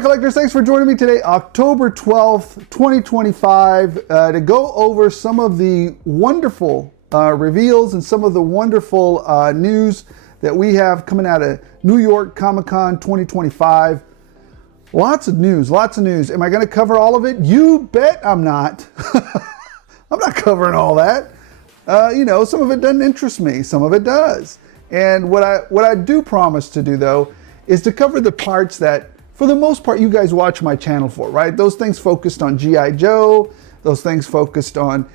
right, collectors, thanks for joining me today, October 12th, 2025, to go over some of the wonderful reveals and some of the wonderful news that we have coming out of New York Comic-Con 2025. Lots of news, lots of news. Am I going to cover all of it? You bet I'm not. I'm not covering all that. Some of it doesn't interest me. Some of it does. And what I do promise to do, though, is to cover the parts that, for the most part, you guys watch my channel for, right? Those things focused on G.I. Joe, those things focused on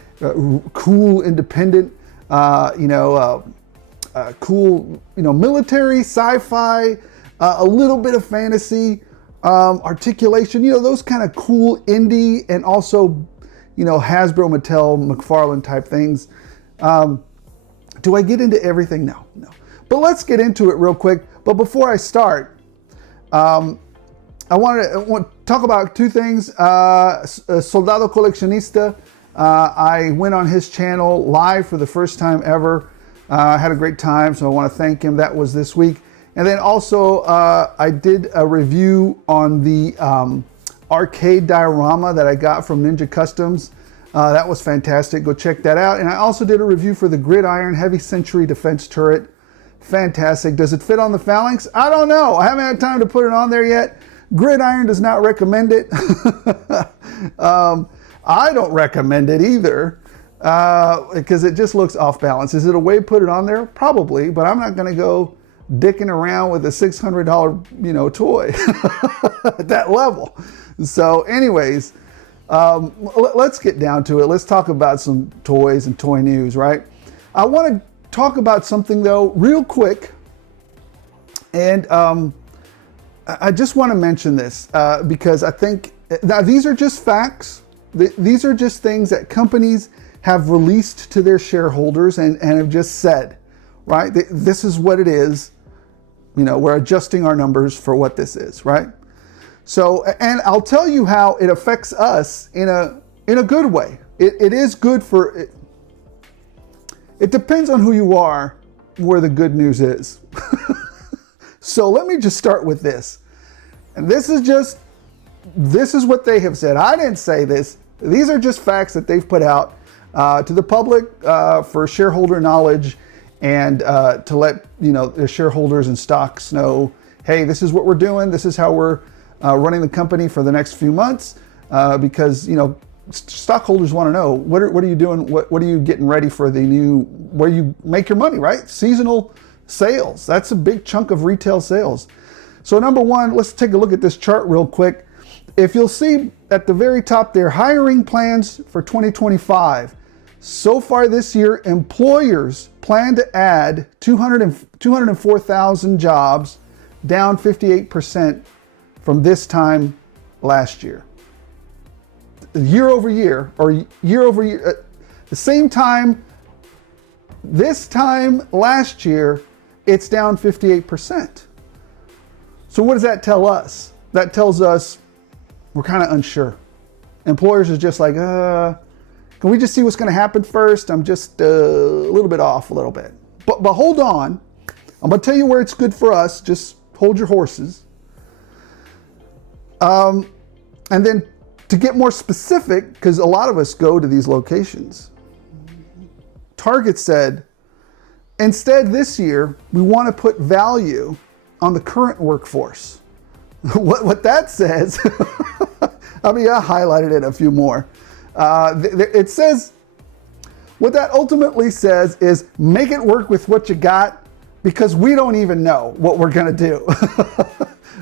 cool, independent, cool, military, sci-fi, a little bit of fantasy, articulation, those kind of cool indie and also, Hasbro, Mattel, McFarlane type things. Do I get into everything? No. But let's get into it real quick. But before I start, I want to talk about two things. Soldado Coleccionista. I went on his channel live for the first time ever. I had a great time, so I want to thank him. That was this week. And then also, I did a review on the arcade diorama that I got from Ninja Customs. That was fantastic. Go check that out. And I also did a review for the Gridiron Heavy Century Defense Turret. Fantastic. Does it fit on the Phalanx? I don't know. I haven't had time to put it on there yet. Gridiron does not recommend it. I don't recommend it either because it just looks off balance. Is it a way to put it on there? Probably, but I'm not going to go dicking around with a $600, toy at that level. So anyways, let's get down to it. Let's talk about some toys and toy news, right? I want to talk about something though real quick, and I just want to mention this because I think now these are just facts. These are just things that companies have released to their shareholders and have just said, right? This is what it is. We're adjusting our numbers for what this is, right? So, and I'll tell you how it affects us in a good way. It is good for it. It depends on who you are, where the good news is. So let me just start with this. And this is what they have said. I didn't say this. These are just facts that they've put out to the public for shareholder knowledge and to let their shareholders and stocks know, hey, this is what we're doing. This is how we're running the company for the next few months because stockholders want to know what are you doing? What are you getting ready for where you make your money, right? Seasonal sales. That's a big chunk of retail sales. So number one, let's take a look at this chart real quick. If you'll see at the very top there, hiring plans for 2025. So far this year, employers plan to add 204,000 jobs, down 58% from this time last year. Year over year, the same time, this time last year, it's down 58%. So what does that tell us? That tells us we're kind of unsure. Employers are just like, can we just see what's going to happen first? I'm just a little bit off a little bit. But hold on. I'm going to tell you where it's good for us. Just hold your horses. And then to get more specific, because a lot of us go to these locations, Target said, instead this year, we want to put value on the current workforce. What that says, I highlighted it a few more. It says, what that ultimately says is make it work with what you got because we don't even know what we're going to do.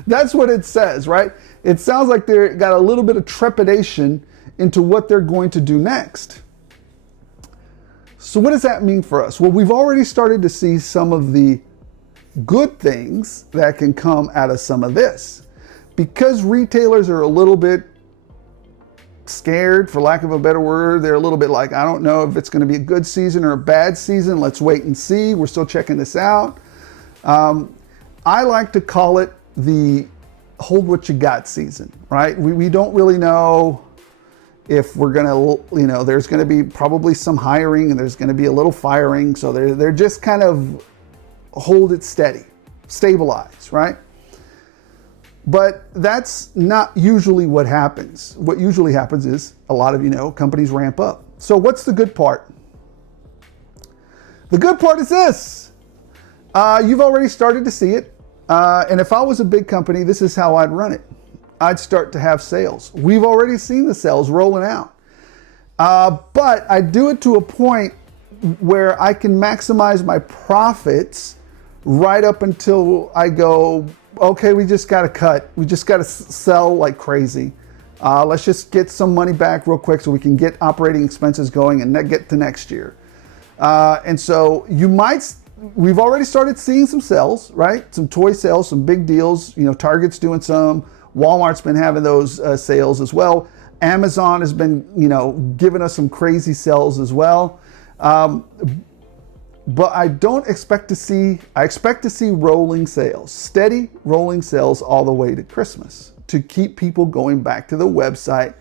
That's what it says, right? It sounds like they got a little bit of trepidation into what they're going to do next. So what does that mean for us? Well, we've already started to see some of the good things that can come out of some of this. Because retailers are a little bit scared, for lack of a better word, they're a little bit like, I don't know if it's going to be a good season or a bad season. Let's wait and see. We're still checking this out. I like to call it the hold what you got season, right? We don't really know if we're going to, there's going to be probably some hiring and there's going to be a little firing. So they're just kind of hold it steady, stabilize, right? But that's not usually what happens. What usually happens is, a lot of you know, companies ramp up. So what's the good part? The good part is this. You've already started to see it. And if I was a big company, this is how I'd run it. I'd start to have sales. We've already seen the sales rolling out. But I do it to a point where I can maximize my profits right up until I go, okay, we just got to cut. We just got to sell like crazy. Let's just get some money back real quick so we can get operating expenses going and get to next year. And so we've already started seeing some sales, right? Some toy sales, some big deals. You know, Target's doing some. Walmart's been having those sales as well. Amazon has been, you know, giving us some crazy sales as well. But I don't expect to see, I expect to see rolling sales, steady rolling sales all the way to Christmas, to keep people going back to the website,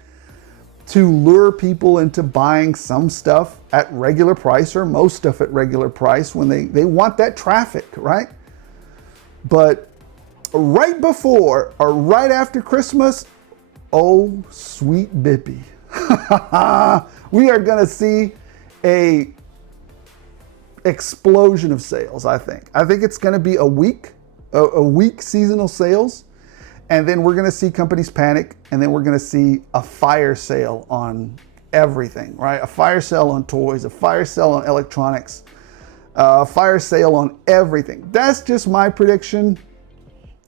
to lure people into buying some stuff at regular price or most stuff at regular price when they want that traffic, right? But right before or right after Christmas, oh, sweet bippy. We are going to see a explosion of sales, I think. I think it's going to be a week seasonal sales. And then we're going to see companies panic. And then we're going to see a fire sale on everything, right? A fire sale on toys, a fire sale on electronics, a fire sale on everything. That's just my prediction.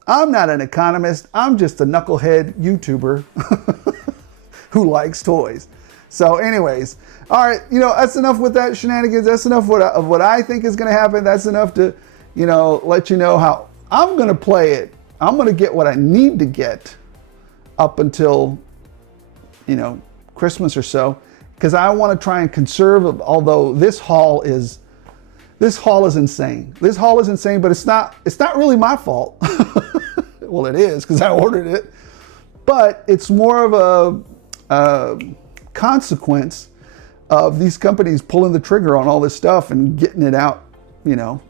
I'm not an economist. I'm just a knucklehead YouTuber who likes toys. So anyways, all right, you know, that's enough with that shenanigans. That's enough of what I think is going to happen. That's enough to, you know, let you know how I'm going to play it. I'm going to get what I need to get up until, you know, Christmas or so, because I want to try and conserve, although this haul is insane. This haul is insane, but it's not really my fault. Well, it is because I ordered it, but it's more of a consequence of these companies pulling the trigger on all this stuff and getting it out, you know,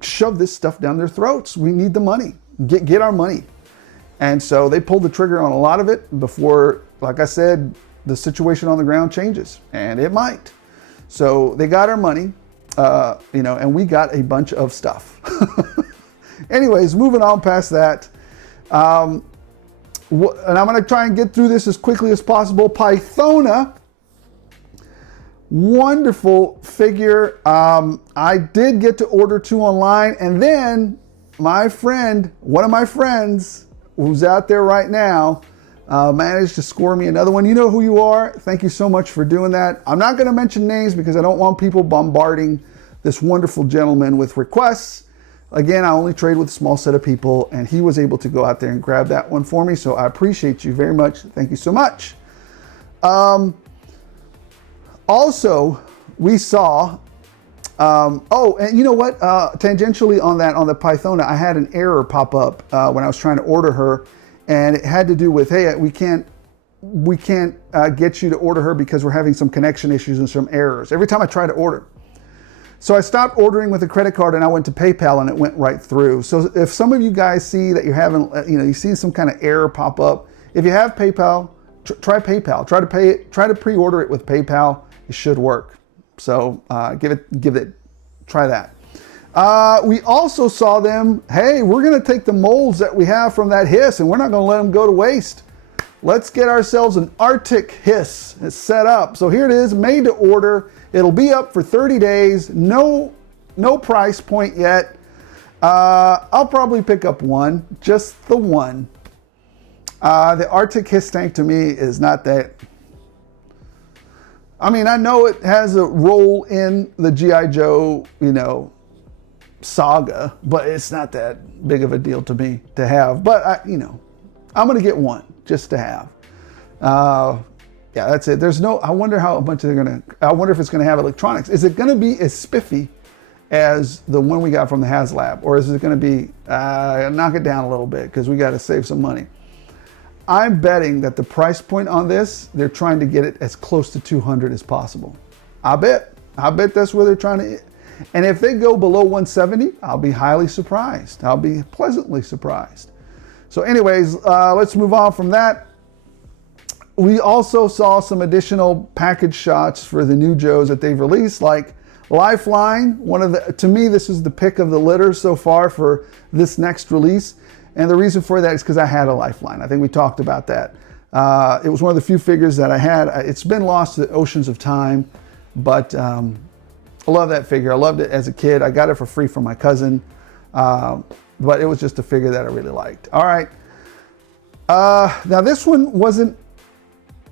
shove this stuff down their throats. We need the money, get our money. And so they pulled the trigger on a lot of it before, like I said, the situation on the ground changes, and it might. So they got our money, you know, and we got a bunch of stuff. Anyways, moving on past that. And I'm going to try and get through this as quickly as possible. Pythona, wonderful figure. I did get to order 2 online, and then my friend, one of my friends who's out there right now, managed to score me another one. You know who you are. Thank you so much for doing that. I'm not going to mention names because I don't want people bombarding this wonderful gentleman with requests. Again, I only trade with a small set of people, and he was able to go out there and grab that one for me. So I appreciate you very much. Thank you so much. Also, we saw, oh, and you know what? Tangentially on the Pythona, I had an error pop up when I was trying to order her, and it had to do with, hey, we can't get you to order her because we're having some connection issues and some errors every time I try to order. So I stopped ordering with a credit card and I went to PayPal and it went right through. So if some of you guys see that you're having, you know, you see some kind of error pop up, if you have PayPal, try PayPal. Try to pre-order it with PayPal. It should work. So try that. We also saw them, hey, we're going to take the molds that we have from that hiss and we're not going to let them go to waste. Let's get ourselves an Arctic hiss. It's set up. So here it is, made to order. It'll be up for 30 days. No price point yet. I'll probably pick up one, just the one. The Arctic hiss tank to me is not that. I mean, I know it has a role in the G.I. Joe, you know, saga, but it's not that big of a deal to me to have. But I'm going to get one just to have. Yeah, that's it. I wonder how much I wonder if it's going to have electronics. Is it going to be as spiffy as the one we got from the HasLab? Or is it going to be, knock it down a little bit because we got to save some money? I'm betting that the price point on this, they're trying to get it as close to 200 as possible. I bet that's where they're trying to. And if they go below 170, I'll be highly surprised. I'll be pleasantly surprised. So anyways, let's move on from that. We also saw some additional package shots for the new Joes that they've released, like Lifeline. To me, this is the pick of the litter so far for this next release. And the reason for that is because I had a Lifeline. I think we talked about that. It was one of the few figures that I had. It's been lost to the oceans of time, but I love that figure. I loved it as a kid. I got it for free from my cousin, but it was just a figure that I really liked. All right. Now this one wasn't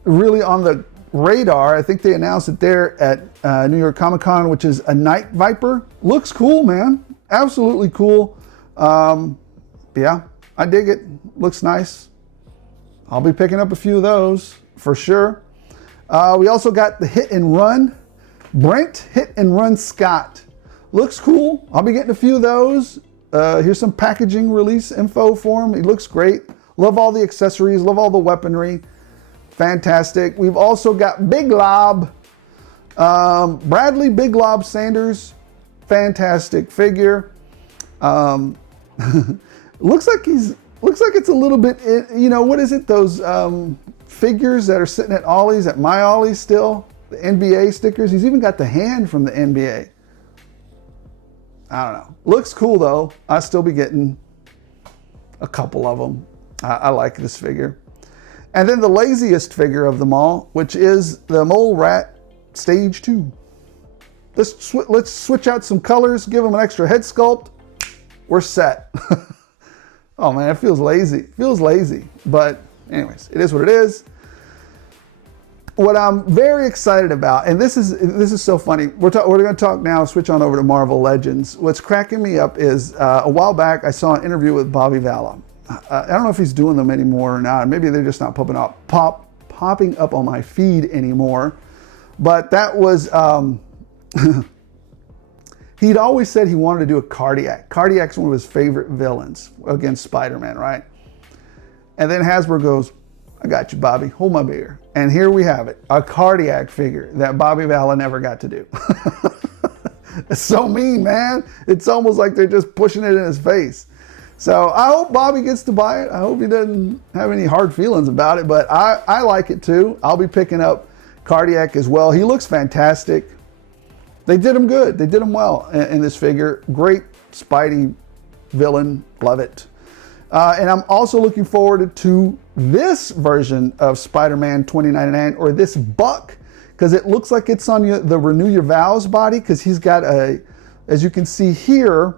really on the radar. I think they announced it there at New York Comic Con, which is a Night Viper. Looks cool, man. Absolutely cool. Yeah, I dig it. Looks nice. I'll be picking up a few of those for sure. We also got the Hit and Run. Brent Hit and Run Scott. Looks cool. I'll be getting a few of those. Here's some packaging release info for him. He looks great. Love all the accessories. Love all the weaponry. Fantastic. We've also got Big Lob. Bradley Big Lob Sanders. Fantastic figure. Looks like it's a little bit, you know, what is it? Those figures that are sitting at Ollie's, at my Ollie's still. The NBA stickers. He's even got the hand from the NBA. I don't know. Looks cool though. I'll still be getting a couple of them. I like this figure. And then the laziest figure of them all, which is the Mole Rat Stage 2. Let's switch out some colors, give them an extra head sculpt. We're set. Oh man, it feels lazy. It feels lazy. But anyways, it is what it is. What I'm very excited about, and this is so funny. We're going to talk now, switch on over to Marvel Legends. What's cracking me up is a while back I saw an interview with Bobby Valla. I don't know if he's doing them anymore or not. Maybe they're just not popping up on my feed anymore. But that was, he'd always said he wanted to do a Cardiac. Cardiac's one of his favorite villains against Spider-Man, right? And then Hasbro goes, I got you, Bobby. Hold my beer. And here we have it, a Cardiac figure that Bobby Valla never got to do. It's so mean, man. It's almost like they're just pushing it in his face. So I hope Bobby gets to buy it. I hope he doesn't have any hard feelings about it, but I like it too. I'll be picking up Cardiac as well. He looks fantastic. They did him good. They did him well in this figure. Great Spidey villain. Love it. And I'm also looking forward to this version of Spider-Man 2099, or this Buck, because it looks like it's on the Renew Your Vows body, because he's got as you can see here,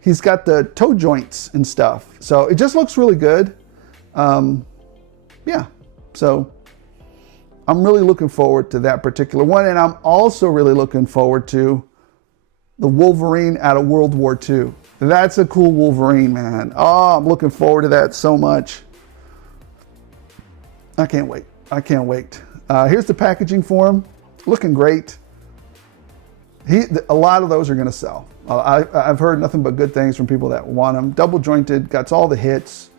he's got the toe joints and stuff. So it just looks really good. Yeah, so I'm really looking forward to that particular one. And I'm also really looking forward to the Wolverine out of World War II. That's a cool Wolverine, man. Oh, I'm looking forward to that so much. I can't wait. I can't wait. Here's the packaging for him. Looking great. A lot of those are going to sell. I've heard nothing but good things from people that want them. Double jointed, got all the hits.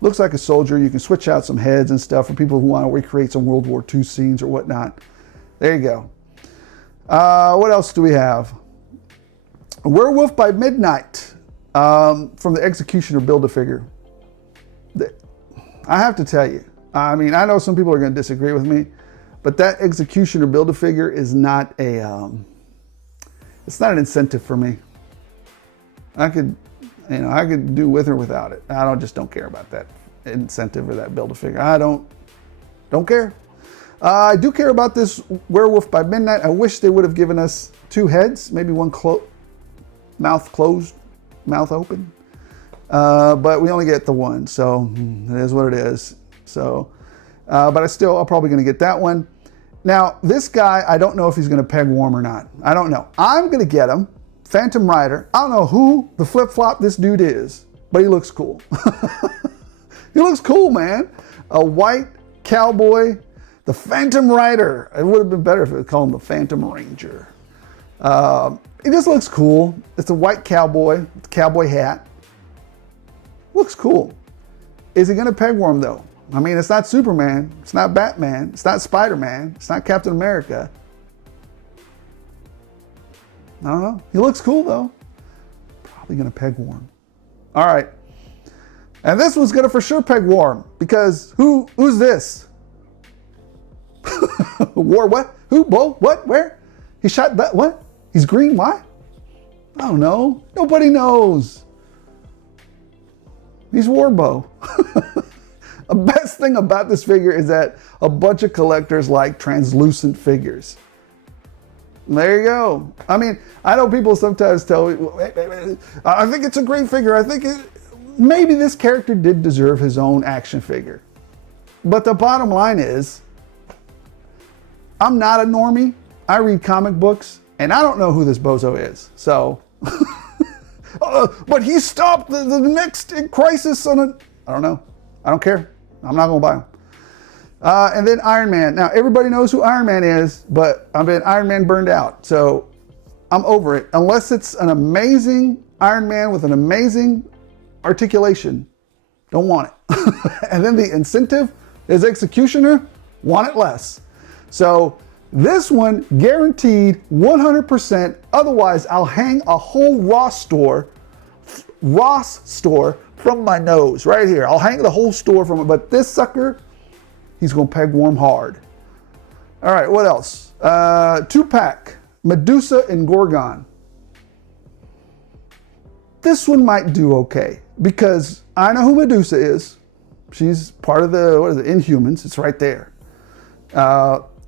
Looks like a soldier. You can switch out some heads and stuff for people who want to recreate some World War II scenes or whatnot. There you go. What else do we have? A Werewolf by Midnight from the Executioner Build-A-Figure. I have to tell you, I mean, I know some people are going to disagree with me, but that Executioner Build-A-Figure is not it's not an incentive for me. I could do with or without it. I just don't care about that incentive or that Build-A-Figure. I don't care. I do care about this Werewolf by Midnight. I wish they would have given us two heads, maybe one mouth closed, mouth open. But we only get the one, so it is what it is. So, but I'll probably going to get that one. Now, this guy, I don't know if he's going to peg warm or not. I don't know. I'm going to get him. Phantom Rider. I don't know who the flip-flop this dude is, but he looks cool. He looks cool, man. A white cowboy, the Phantom Rider. It would have been better if it was called him the Phantom Ranger. It just looks cool. It's a white cowboy with a cowboy hat. Looks cool. Is he going to peg warm, though? I mean, it's not Superman. It's not Batman. It's not Spider-Man. It's not Captain America. I don't know. He looks cool, though. Probably going to peg warm. All right. And this one's gonna for sure peg warm, because who's this? War what? Who? Bo? What? Where? He shot that? What? He's green? Why? I don't know. Nobody knows. He's Warbo. The best thing about this figure is that a bunch of collectors like translucent figures. There you go. I mean, I know people sometimes tell me, I think it's a great figure. I think maybe this character did deserve his own action figure. But the bottom line is, I'm not a normie. I read comic books, and I don't know who this bozo is. So, but he stopped the next crisis on a, I don't know. I don't care. I'm not gonna buy him. And then Iron Man. Now, everybody knows who Iron Man is, but I've been Iron Man burned out. So I'm over it. Unless it's an amazing Iron Man with an amazing articulation, don't want it. And then the incentive is Executioner, want it less. So this one guaranteed 100%. Otherwise, I'll hang a whole Ross store from my nose right here. I'll hang the whole store from it. But this sucker, he's gonna peg warm hard. All right, what else? 2-pack, Medusa and Gorgon. This one might do okay because I know who Medusa is. She's part of the, what is it, Inhumans. It's right there.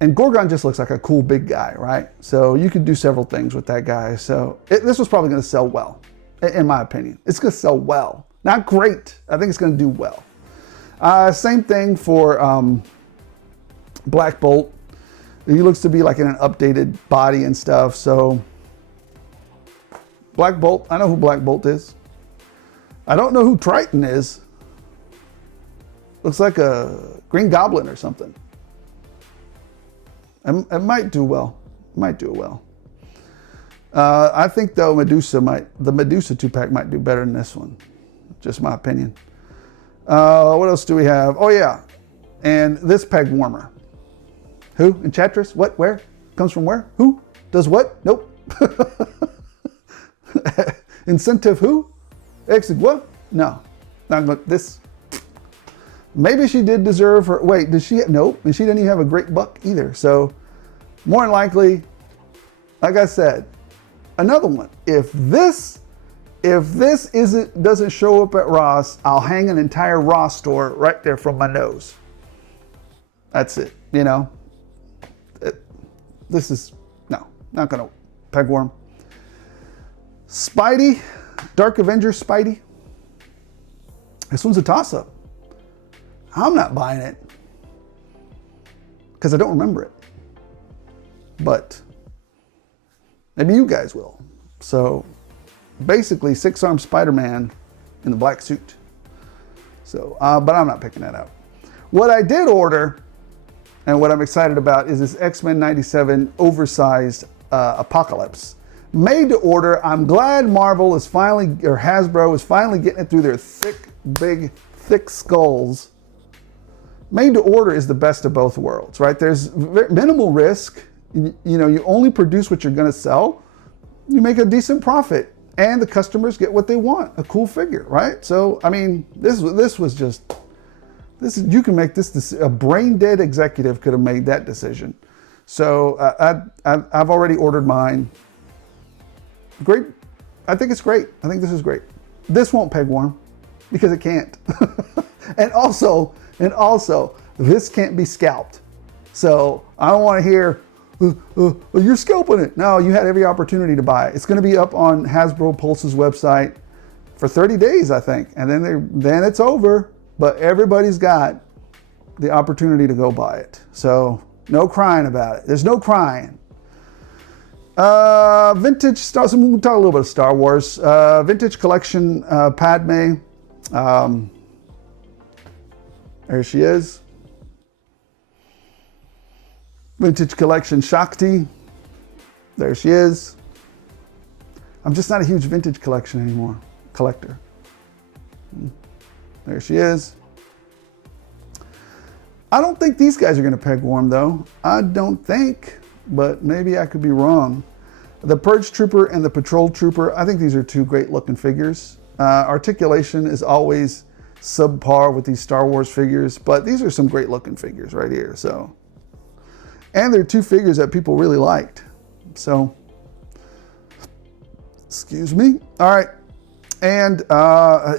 And Gorgon just looks like a cool big guy, right? So you could do several things with that guy. So this was probably gonna sell well, in my opinion. It's gonna sell well. Not great, I think it's gonna do well. Same thing for Black Bolt. He looks to be like in an updated body and stuff. So Black Bolt, I know who Black Bolt is. I don't know who Triton is. Looks like a Green Goblin or something. It might do well. Might do well. I think though the Medusa 2-pack might do better than this one. Just my opinion. What else do we have? Oh yeah, and this peg warmer. Who? Enchantress? What? Where? Comes from where? Who? Does what? Nope. Incentive who? Exit what? No. Not good. This. Maybe she did deserve her. Wait, did she? Nope. And she didn't even have a great buck either. So more than likely, like I said, another one. If this doesn't show up at Ross, I'll hang an entire Ross store right there from my nose. That's it, you know. This is, no, not gonna peg warm. Spidey, Dark Avenger Spidey. This one's a toss-up. I'm not buying it because I don't remember it. But maybe you guys will. So basically 6-armed Spider-Man in the black suit. So, but I'm not picking that out. What I did order and what I'm excited about is this X-Men 97 oversized Apocalypse. Made to order. I'm glad Marvel is finally, or Hasbro is finally getting it through their big, thick skulls. Made to order is the best of both worlds, right? There's minimal risk. You know, you only produce what you're going to sell. You make a decent profit. And the customers get what they want, a cool figure, right? So, I mean, this was just, you can make this, a brain dead executive could have made that decision. So I've already ordered mine. Great, I think it's great. I think this is great. This won't peg warm because it can't. and also, this can't be scalped. So I don't want to hear, you're scalping it. No, you had every opportunity to buy it. It's going to be up on Hasbro Pulse's website for 30 days, I think. And then it's over, but everybody's got the opportunity to go buy it. So no crying about it. There's no crying. Vintage Star, so we'll talk a little bit of Star Wars. Vintage collection, Padme. There she is. Vintage collection Shakti. There she is. I'm just not a huge vintage collector. There she is. I don't think these guys are going to peg warm though. I don't think, but maybe I could be wrong. The Purge Trooper and the Patrol Trooper, I think these are two great looking figures. Articulation is always subpar with these Star Wars figures, but these are some great looking figures right here. So, and they're two figures that people really liked. So, excuse me. All right. And now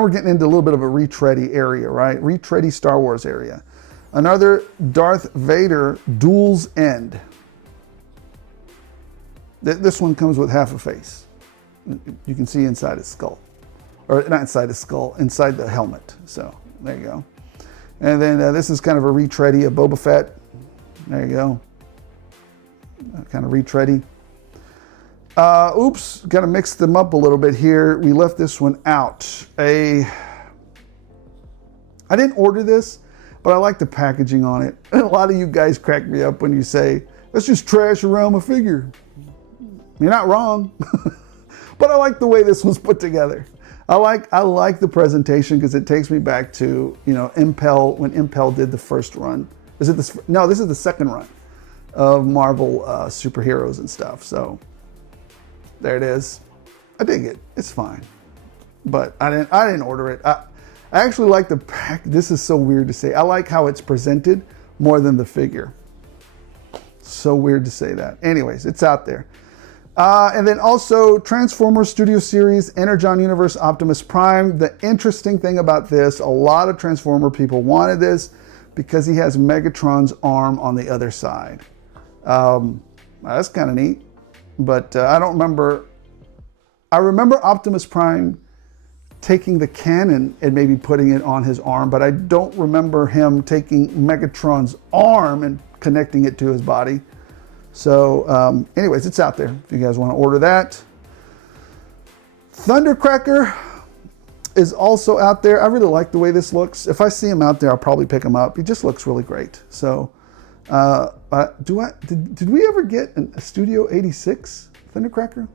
we're getting into a little bit of a retready area, right? Retready Star Wars area. Another Darth Vader Duel's End. This one comes with half a face. You can see inside his skull. Or not inside his skull, inside the helmet. So there you go. And then this is kind of a retready of Boba Fett. There you go. Kind of retready. Oops, got to mix them up a little bit here. We left this one out. I didn't order this, but I like the packaging on it. And a lot of you guys crack me up when you say, let's just trash around my figure. You're not wrong. But I like the way this was put together. I like the presentation because it takes me back to, you know, Impel, when Impel did the first run. Is it this? No, this is the second run of Marvel superheroes and stuff. So there it is. I dig it. It's fine. But I didn't order it. I actually like the pack. This is so weird to say. I like how it's presented more than the figure. So weird to say that. Anyways, it's out there. And then also Transformers Studio Series, Energon Universe Optimus Prime. The interesting thing about this, a lot of Transformer people wanted this because he has Megatron's arm on the other side. That's kind of neat. But I don't remember. I remember Optimus Prime taking the cannon and maybe putting it on his arm, but I don't remember him taking Megatron's arm and connecting it to his body. So anyways, it's out there if you guys want to order that. Thundercracker is also out there. I really like the way this looks. If I see him out there, I'll probably pick him up. He just looks really great. So did we ever get a Studio 86 Thundercracker?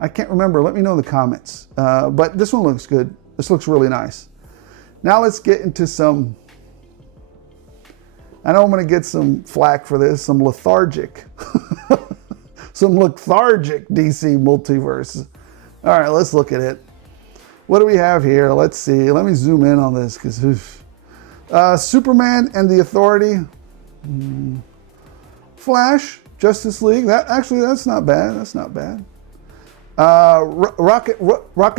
I can't remember. Let me know in the comments. But this one looks good. This looks really nice. Now let's get into some, I know I'm going to get some flack for this, some lethargic DC multiverse. All right, let's look at it. What do we have here? Let's see. Let me zoom in on this because Superman and the Authority, Flash, Justice League. That's not bad. That's not bad. Rocket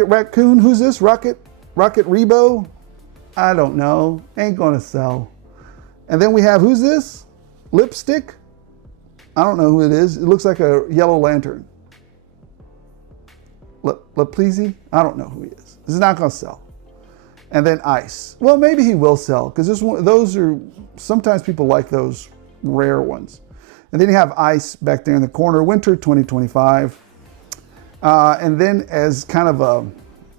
Raccoon. Who's this? Rocket Rebo? I don't know. Ain't gonna sell. And then we have, who's this? Lipstick? I don't know who it is. It looks like a Yellow Lantern. Lapleasy? I don't know who he is. This is not going to sell. And then Ice. Well, maybe he will sell because those are, sometimes people like those rare ones. And then you have Ice back there in the corner, Winter 2025. And then as kind of a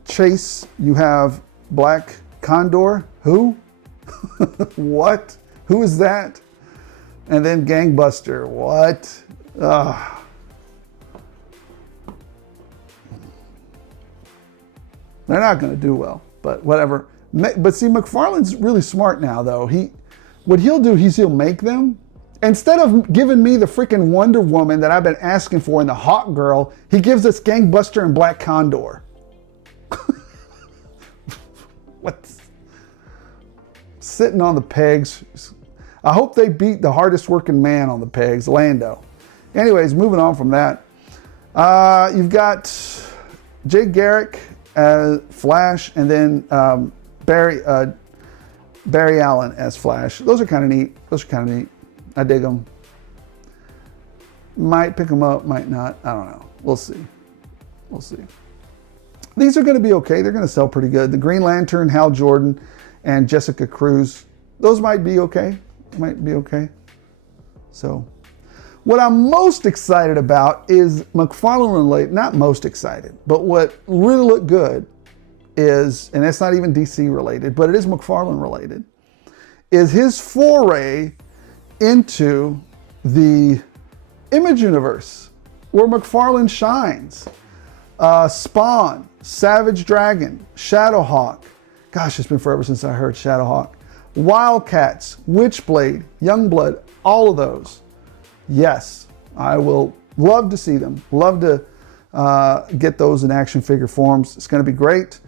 chase, you have Black Condor. Who? What? Who is that? And then Gangbuster. What? They're not going to do well, but whatever. But see, McFarlane's really smart now, though. What he'll do is he'll make them. Instead of giving me the freaking Wonder Woman that I've been asking for and the Hawk Girl, he gives us Gangbuster and Black Condor. What? Sitting on the pegs. I hope they beat the hardest working man on the pegs, Lando. Anyways, moving on from that. You've got Jay Garrick as Flash, and then Barry Allen as Flash. Those are kind of neat. I dig them. Might pick them up, might not. I don't know. We'll see. These are going to be okay. They're going to sell pretty good. The Green Lantern, Hal Jordan, and Jessica Cruz. Those might be okay. So, what I'm most excited about is McFarlane related. Not most excited, but what really looked good is, and it's not even DC related, but it is McFarlane related, is his foray into the Image universe, where McFarlane shines. Spawn, Savage Dragon, Shadowhawk. Gosh, it's been forever since I heard Shadowhawk. Wildcats, Witchblade, Youngblood, all of those. Yes, I will love to see them. Love to get those in action figure forms. It's going to be great.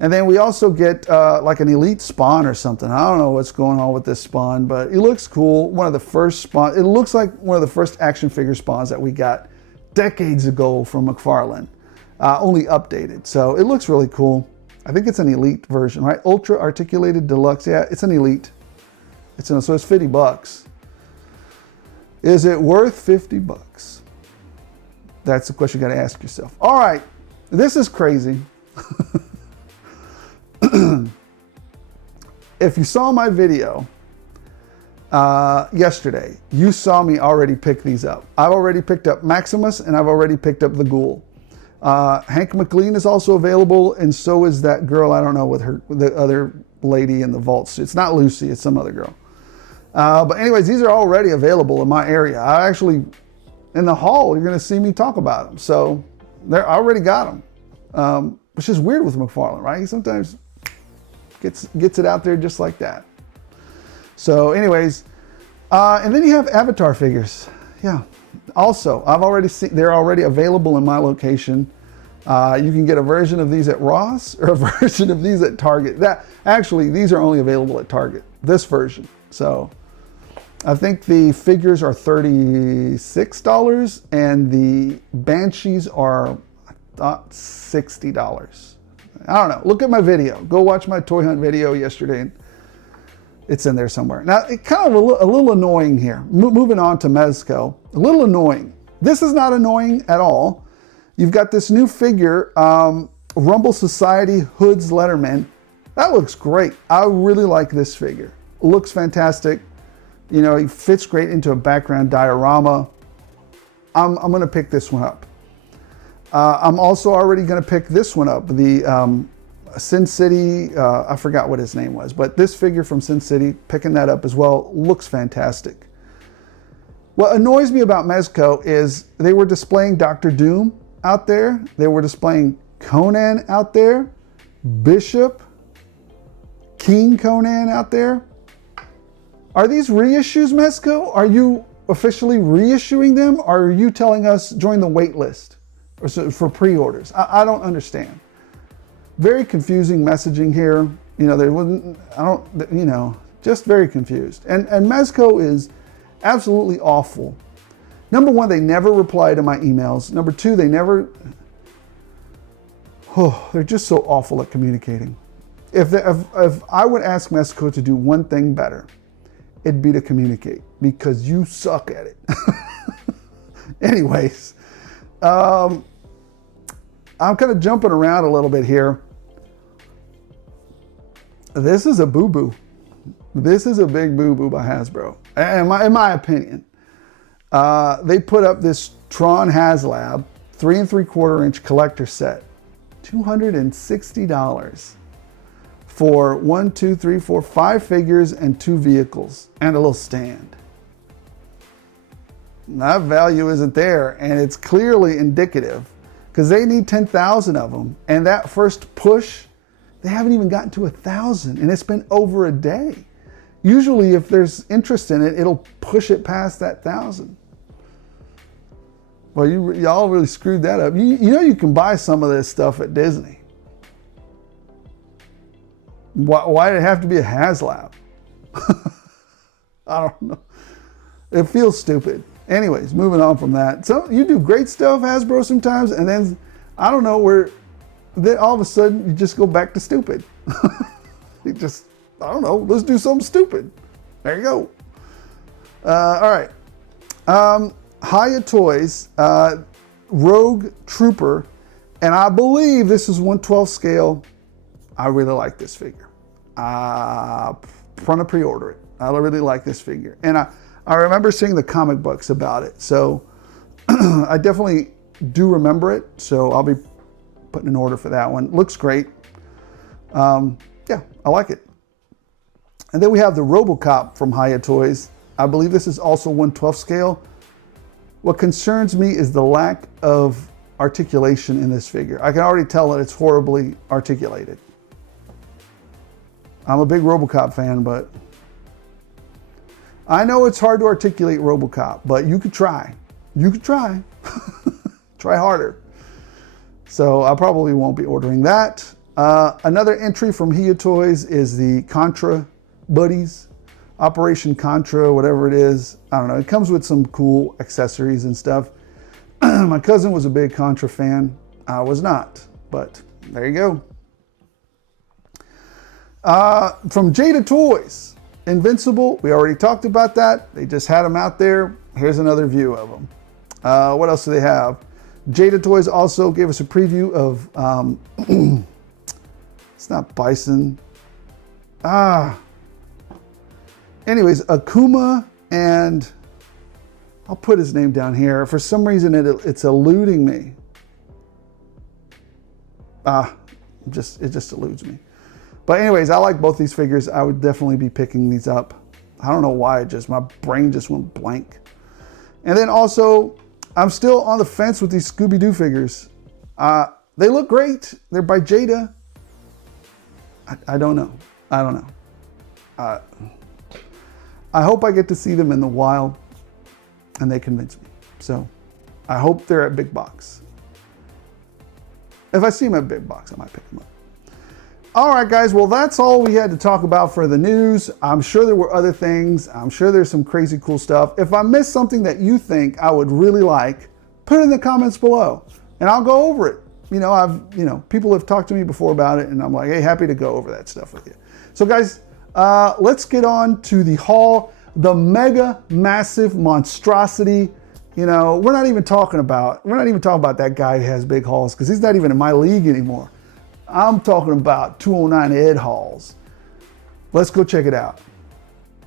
And then we also get like an elite spawn or something. I don't know what's going on with this spawn, but it looks cool. One of the first spawn. It looks like one of the first action figure spawns that we got decades ago from McFarlane, only updated. So it looks really cool. I think it's an elite version, right? Ultra articulated deluxe. Yeah, it's an elite. So it's 50 bucks. Is it worth 50 bucks? That's the question you got to ask yourself. All right, this is crazy. If you saw my video yesterday, you saw me already pick these up. I've already picked up Maximus and I've already picked up the Ghoul. Hank McLean is also available, and so is that girl, I don't know, with the other lady in the vault suit. It's not Lucy, it's some other girl. But anyways, these are already available in my area. I actually, in the haul, you're gonna see me talk about them. So I already got them, which is weird with McFarlane, right? He sometimes gets it out there just like that. So anyways, and then you have Avatar figures. Yeah, also, I've already seen, they're already available in my location. You can get a version of these at Ross or a version of these at Target. Actually, these are only available at Target, this version. So I think the figures are $36 and the Banshees are, I thought, $60. I don't know. Look at my video. Go watch my toy hunt video yesterday. It's in there somewhere. Now, it kind of a little annoying here. Moving on to Mezco. A little annoying. This is not annoying at all. You've got this new figure, Rumble Society Hoods Letterman. That looks great. I really like this figure. It looks fantastic. You know, he fits great into a background diorama. I'm going to pick this one up. I'm also already going to pick this one up. The Sin City, I forgot what his name was, but this figure from Sin City, picking that up as well, looks fantastic. What annoys me about Mezco is they were displaying Dr. Doom out there. They were displaying Conan out there, Bishop, King Conan out there. Are these reissues, Mezco? Are you officially reissuing them? Or are you telling us join the wait list for pre-orders? I don't understand. Very confusing messaging here. You know, there wasn't, just very confused. And Mezco is absolutely awful. Number one, they never reply to my emails. Number two, they're just so awful at communicating. If I would ask Mezco to do one thing better, it'd be to communicate, because you suck at it. Anyways, I'm kind of jumping around a little bit here. This is a boo-boo. This is a big boo-boo by Hasbro, in my opinion. They put up this Tron HasLab 3 3/4 inch collector set, $260 for 1, 2, 3, 4, 5 figures and 2 vehicles and a little stand. That value isn't there, and it's clearly indicative because they need 10,000 of them, and that first push, they haven't even gotten to 1,000, and it's been over a day. Usually, if there's interest in it, it'll push it past that 1,000. Well, y'all really screwed that up. You know you can buy some of this stuff at Disney. Why did it have to be a HasLab? I don't know. It feels stupid. Anyways, moving on from that. So you do great stuff, Hasbro, sometimes, and then, I don't know, then all of a sudden you just go back to stupid. I don't know, let's do something stupid. There you go. All right. Hiya Toys, Rogue Trooper, and I believe this is 1/12 scale. I really like this figure. I'm gonna pre-order it. I really like this figure. And I remember seeing the comic books about it. So I definitely do remember it. So I'll be putting an order for that one. Looks great. Yeah, I like it. And then we have the RoboCop from Hiya Toys. I believe this is also 1/12 scale. What concerns me is the lack of articulation in this figure. I can already tell that it's horribly articulated. I'm a big RoboCop fan, but I know it's hard to articulate RoboCop, but you could try. You could try. Try harder. So I probably won't be ordering that. Another entry from Hiya Toys is the Contra Buddies, Operation Contra, whatever it is. I don't know. It comes with some cool accessories and stuff. My cousin was a big Contra fan. I was not, but there you go. From Jada Toys, Invincible. We already talked about that. They just had them out there. Here's another view of them. What else do they have? Jada Toys also gave us a preview of, it's not Bison. Anyways, Akuma, and I'll put his name down here. For some reason, it's eluding me. It just eludes me. But anyways, I like both these figures. I would definitely be picking these up. I don't know why, my brain just went blank. And then also, I'm still on the fence with these Scooby-Doo figures. They look great. They're by Jada. I don't know. I don't know. I hope I get to see them in the wild and they convince me. So I hope they're at Big Box. If I see them at Big Box, I might pick them up. All right, guys. Well, that's all we had to talk about for the news. I'm sure there were other things. I'm sure there's some crazy cool stuff. If I missed something that you think I would really like, put it in the comments below and I'll go over it. People have talked to me before about it and I'm like, hey, happy to go over that stuff with you. So guys, let's get on to the haul, the mega massive monstrosity. We're not even talking about that guy who has big hauls because he's not even in my league anymore. I'm talking about 209 Ed hauls. Let's go check it out.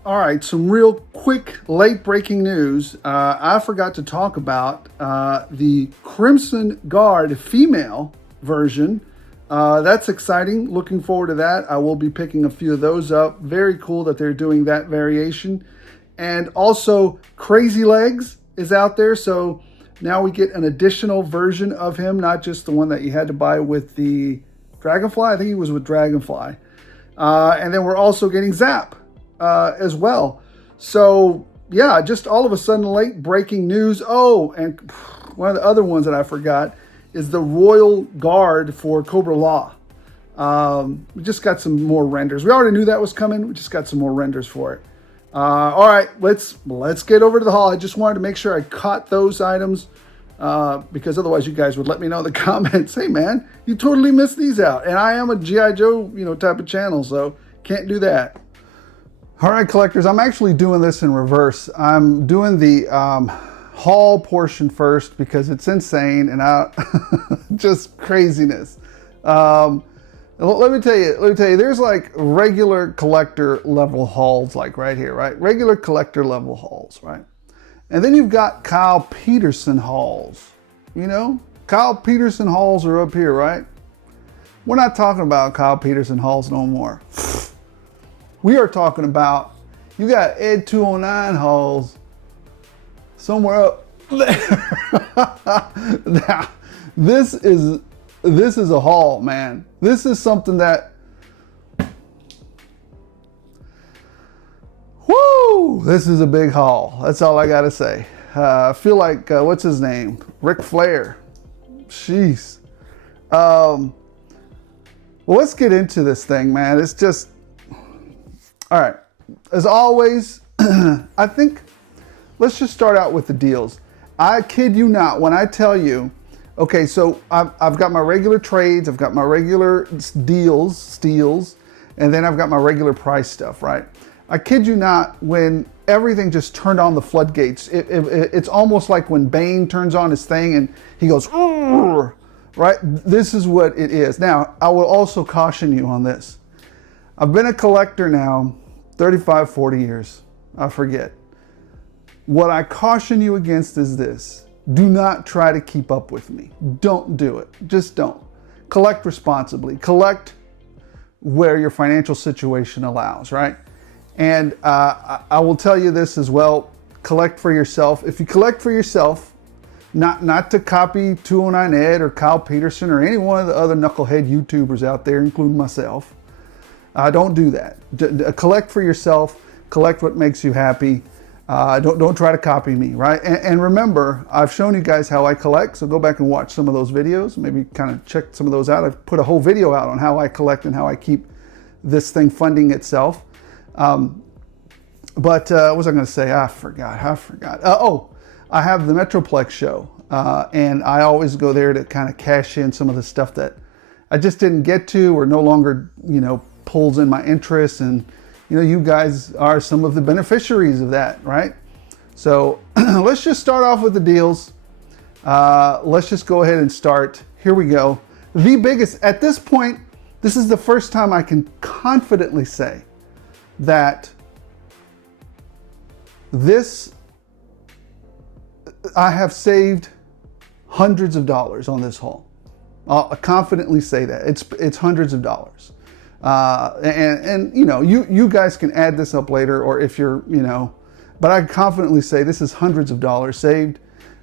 All right, some real quick late breaking news. I forgot to talk about the Crimson Guard female version. That's exciting. Looking forward to that. I will be picking a few of those up. Very cool that they're doing that variation. And also Crazy Legs is out there. So now we get an additional version of him, not just the one that you had to buy with the Dragonfly. I think he was with Dragonfly. And then we're also getting Zap as well. So yeah, just all of a sudden late breaking news. Oh, and one of the other ones that I forgot is the Royal Guard for Cobra Law. We just got some more renders. We already knew that was coming. We just got some more renders for it. All right, let's get over to the haul. I just wanted to make sure I caught those items because otherwise you guys would let me know in the comments. Hey man, you totally missed these out. And I am a G.I. Joe, type of channel, so can't do that. All right, collectors, I'm actually doing this in reverse. I'm doing the haul portion first because it's insane and just craziness. Let me tell you, there's like regular collector level hauls, like right here, right? Regular collector level hauls, right? And then you've got Kyle Peterson hauls. Kyle Peterson hauls are up here, right? We're not talking about Kyle Peterson hauls no more. We are talking about, you got Ed 209 hauls somewhere up there. Now, this is a haul, man. This is something that, whoo, this is a big haul. That's all I got to say. I feel like, what's his name? Ric Flair. Jeez. Well, let's get into this thing, man. It's just, all right. As always, I think, let's just start out with the deals. I kid you not when I tell you, okay, so I've got my regular trades, I've got my regular deals, steals, and then I've got my regular price stuff, right? I kid you not, when everything just turned on the floodgates, it's almost like when Bane turns on his thing and he goes, right? This is what it is. Now, I will also caution you on this. I've been a collector now 35, 40 years. I forget. What I caution you against is this. Do not try to keep up with me. Don't do it. Just don't. Collect responsibly. Collect where your financial situation allows, right? And I will tell you this as well. Collect for yourself. If you collect for yourself, not to copy 209 Ed or Kyle Peterson or any one of the other knucklehead YouTubers out there, including myself, don't do that. Collect for yourself. Collect what makes you happy. Don't try to copy me, right? And remember, I've shown you guys how I collect, so go back and watch some of those videos. Maybe kind of check some of those out. I've put a whole video out on how I collect and how I keep this thing funding itself. But what was I going to say? I forgot. I have the Metroplex show, and I always go there to kind of cash in some of the stuff that I just didn't get to or no longer, pulls in my interest. And you guys are some of the beneficiaries of that, right? So let's just start off with the deals. Let's just go ahead and start. Here we go. The biggest, at this point, this is the first time I can confidently say that I have saved hundreds of dollars on this haul. I'll confidently say that. It's hundreds of dollars. And you guys can add this up later, or if you're, but I confidently say this is hundreds of dollars saved.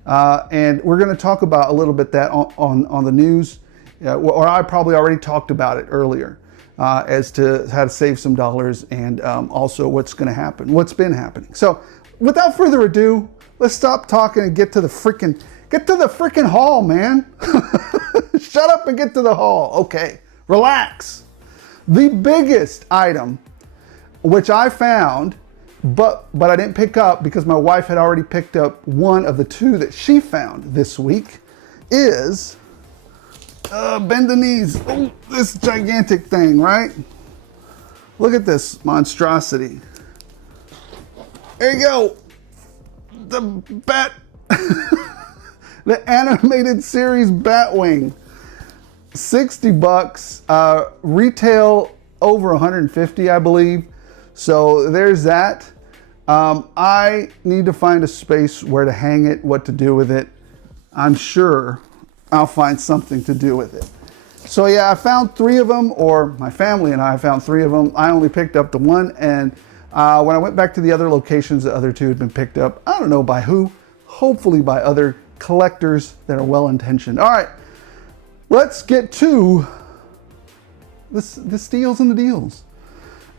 And we're going to talk about a little bit that on the news, or I probably already talked about it earlier, as to how to save some dollars and also what's going to happen, what's been happening. So without further ado, let's stop talking and get to the freaking haul, man. Shut up and get to the haul. Okay, relax. The biggest item, which I found, but I didn't pick up because my wife had already picked up one of the two that she found this week, is, bend the knees, this gigantic thing, right? Look at this monstrosity. There you go. The bat, the animated series Batwing. 60 bucks, retail over 150, I believe. So there's that. I need to find a space where to hang it, what to do with it. I'm sure I'll find something to do with it. So yeah, I found 3 of them, or my family and I found 3 of them. I only picked up the one, and when I went back to the other locations, the other 2 had been picked up. I don't know by who, hopefully by other collectors that are well-intentioned. All right. Let's get to the steals and the deals.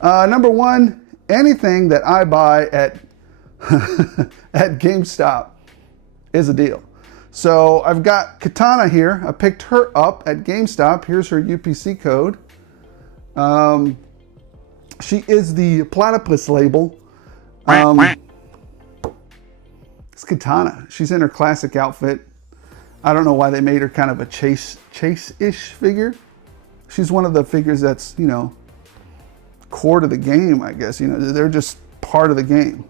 Number 1, anything that I buy at at GameStop is a deal. So I've got Katana here. I picked her up at GameStop. Here's her UPC code. She is the platypus label. It's Katana. She's in her classic outfit. I don't know why they made her kind of a chase-ish figure. She's one of the figures that's, core to the game, I guess. They're just part of the game.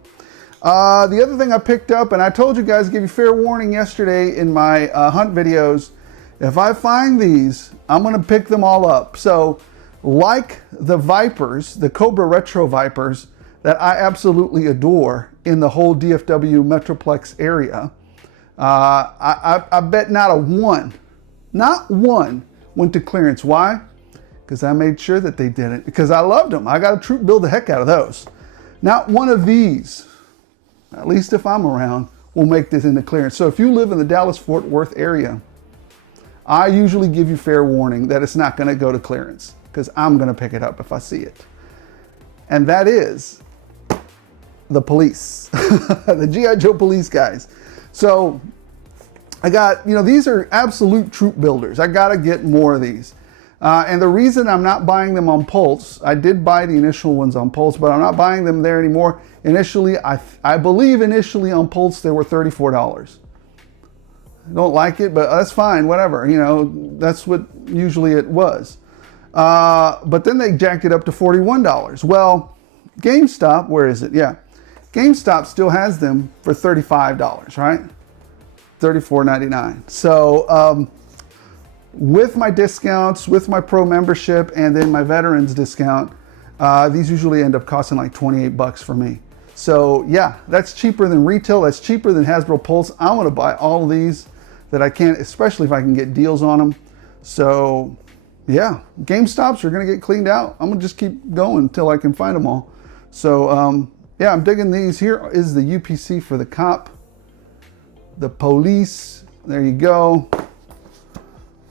The other thing I picked up, and I told you guys, give you fair warning yesterday in my hunt videos, if I find these, I'm going to pick them all up. So, like the Vipers, the Cobra Retro Vipers, that I absolutely adore in the whole DFW Metroplex area, I bet not one went to clearance. Why? Because I made sure that they didn't, because I loved them. I got to troop build the heck out of those. Not one of these, at least if I'm around, will make this into clearance. So if you live in the Dallas-Fort Worth area, I usually give you fair warning that it's not going to go to clearance, because I'm going to pick it up if I see it. And that is the police, the G.I. Joe police guys. So I got, these are absolute troop builders. I got to get more of these. And the reason I'm not buying them on Pulse, I did buy the initial ones on Pulse, but I'm not buying them there anymore. Initially, I believe initially on Pulse, they were $34. I don't like it, but that's fine, whatever. That's what usually it was. But then they jacked it up to $41. Well, GameStop, where is it? Yeah. GameStop still has them for $35, right? $34.99. So with my discounts, with my pro membership, and then my veterans discount, these usually end up costing like 28 bucks for me. So yeah, that's cheaper than retail. That's cheaper than Hasbro Pulse. I want to buy all of these that I can, especially if I can get deals on them. So yeah, GameStops are going to get cleaned out. I'm going to just keep going until I can find them all. So yeah, I'm digging these. Here is the UPC for the cop, the police. There you go. I'm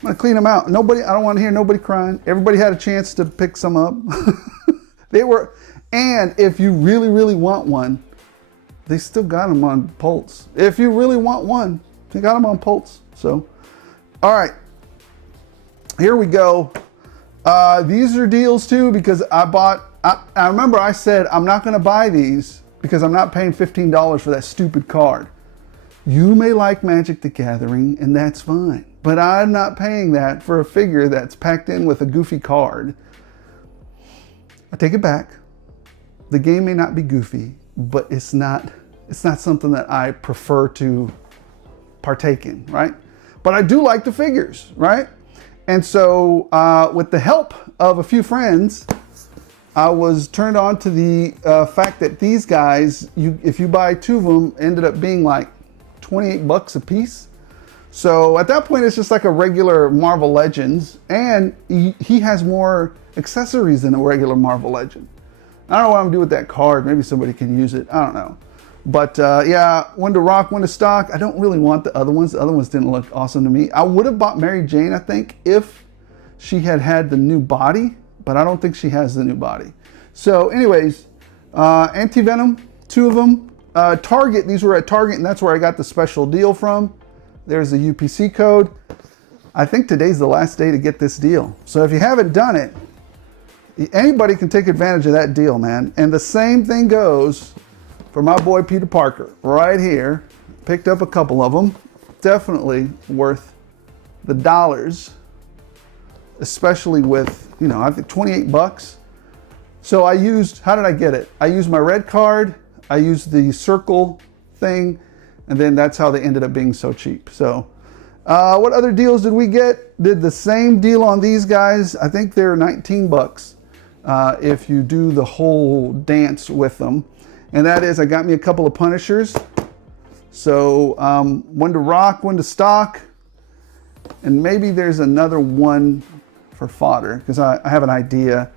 gonna clean them out. I don't want to hear nobody crying. Everybody had a chance to pick some up. They were, and if you really, really want one, they still got them on Pulse. If you really want one, they got them on Pulse. So, all right, here we go. These are deals too, because I remember I said I'm not going to buy these because I'm not paying $15 for that stupid card. You may like Magic the Gathering, and that's fine, but I'm not paying that for a figure that's packed in with a goofy card. I take it back. The game may not be goofy, but it's not something that I prefer to partake in, right? But I do like the figures, right? And so with the help of a few friends, I was turned on to the fact that these guys, if you buy two of them, ended up being like 28 bucks a piece. So at that point, it's just like a regular Marvel Legends, and he has more accessories than a regular Marvel Legend. I don't know what I'm gonna do with that card. Maybe somebody can use it. I don't know. But yeah, one to rock, one to stock. I don't really want the other ones. The other ones didn't look awesome to me. I would have bought Mary Jane, I think, if she had the new body, but I don't think she has the new body. So anyways, Anti-Venom, two of them. Target, these were at Target, and that's where I got the special deal from. There's the UPC code. I think today's the last day to get this deal. So if you haven't done it, anybody can take advantage of that deal, man. And the same thing goes for my boy Peter Parker right here. Picked up a couple of them. Definitely worth the dollars, especially with, you know, I think 28 bucks. So how did I get it? I used my red card, I used the circle thing, and then that's how they ended up being so cheap. So what other deals did we get? Did the same deal on these guys. I think they're 19 bucks if you do the whole dance with them. And that is, I got me a couple of Punishers. So one to rock, one to stock, and maybe there's another one for fodder, because I have an idea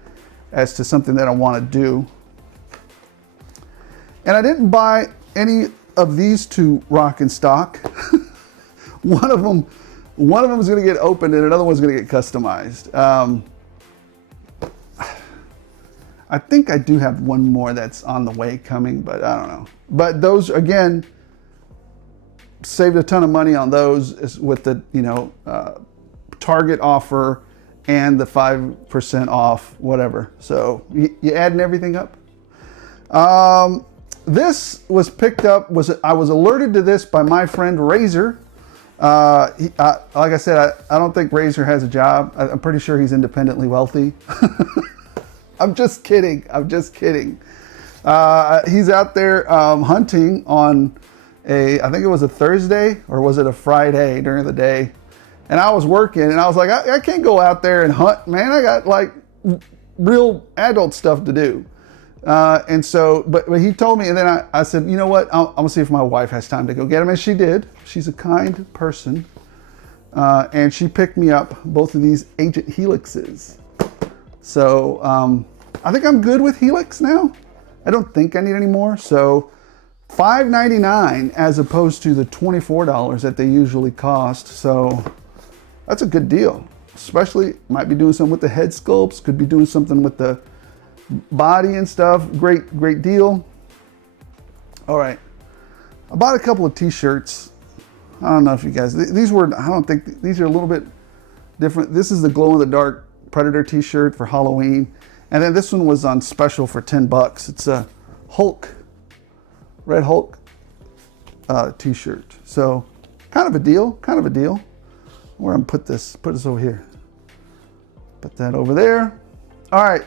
as to something that I want to do. And I didn't buy any of these to rock and stock. one of them is going to get opened and another one's going to get customized. I think I do have one more that's on the way coming, but I don't know. But those, again, saved a ton of money on those with the, you know, Target offer and the 5% off, whatever. So you adding everything up. This was picked up, I was alerted to this by my friend Razor. Like I said, I don't think Razor has a job. I'm pretty sure he's independently wealthy. I'm just kidding. I'm just kidding. He's out there hunting on I think it was a Thursday, or was it a Friday during the day? And I was working, and I was like, I can't go out there and hunt, man. I got like real adult stuff to do. And so, but he told me, and then I said, you know what? I'm gonna see if my wife has time to go get him. And she did. She's a kind person. And she picked me up both of these Agent Helixes. So I think I'm good with Helix now. I don't think I need any more. So $5.99 as opposed to the $24 that they usually cost. So that's a good deal. Especially, might be doing something with the head sculpts, could be doing something with the body and stuff. Great deal. All right, I bought a couple of t-shirts. I don't know if you guys, these were, I don't think, these are a little bit different. This is the glow-in-the-dark Predator t-shirt for Halloween, and then this one was on special for 10 bucks. It's a Red Hulk t-shirt. So kind of a deal. Where I'm put this over here. Put that over there. All right.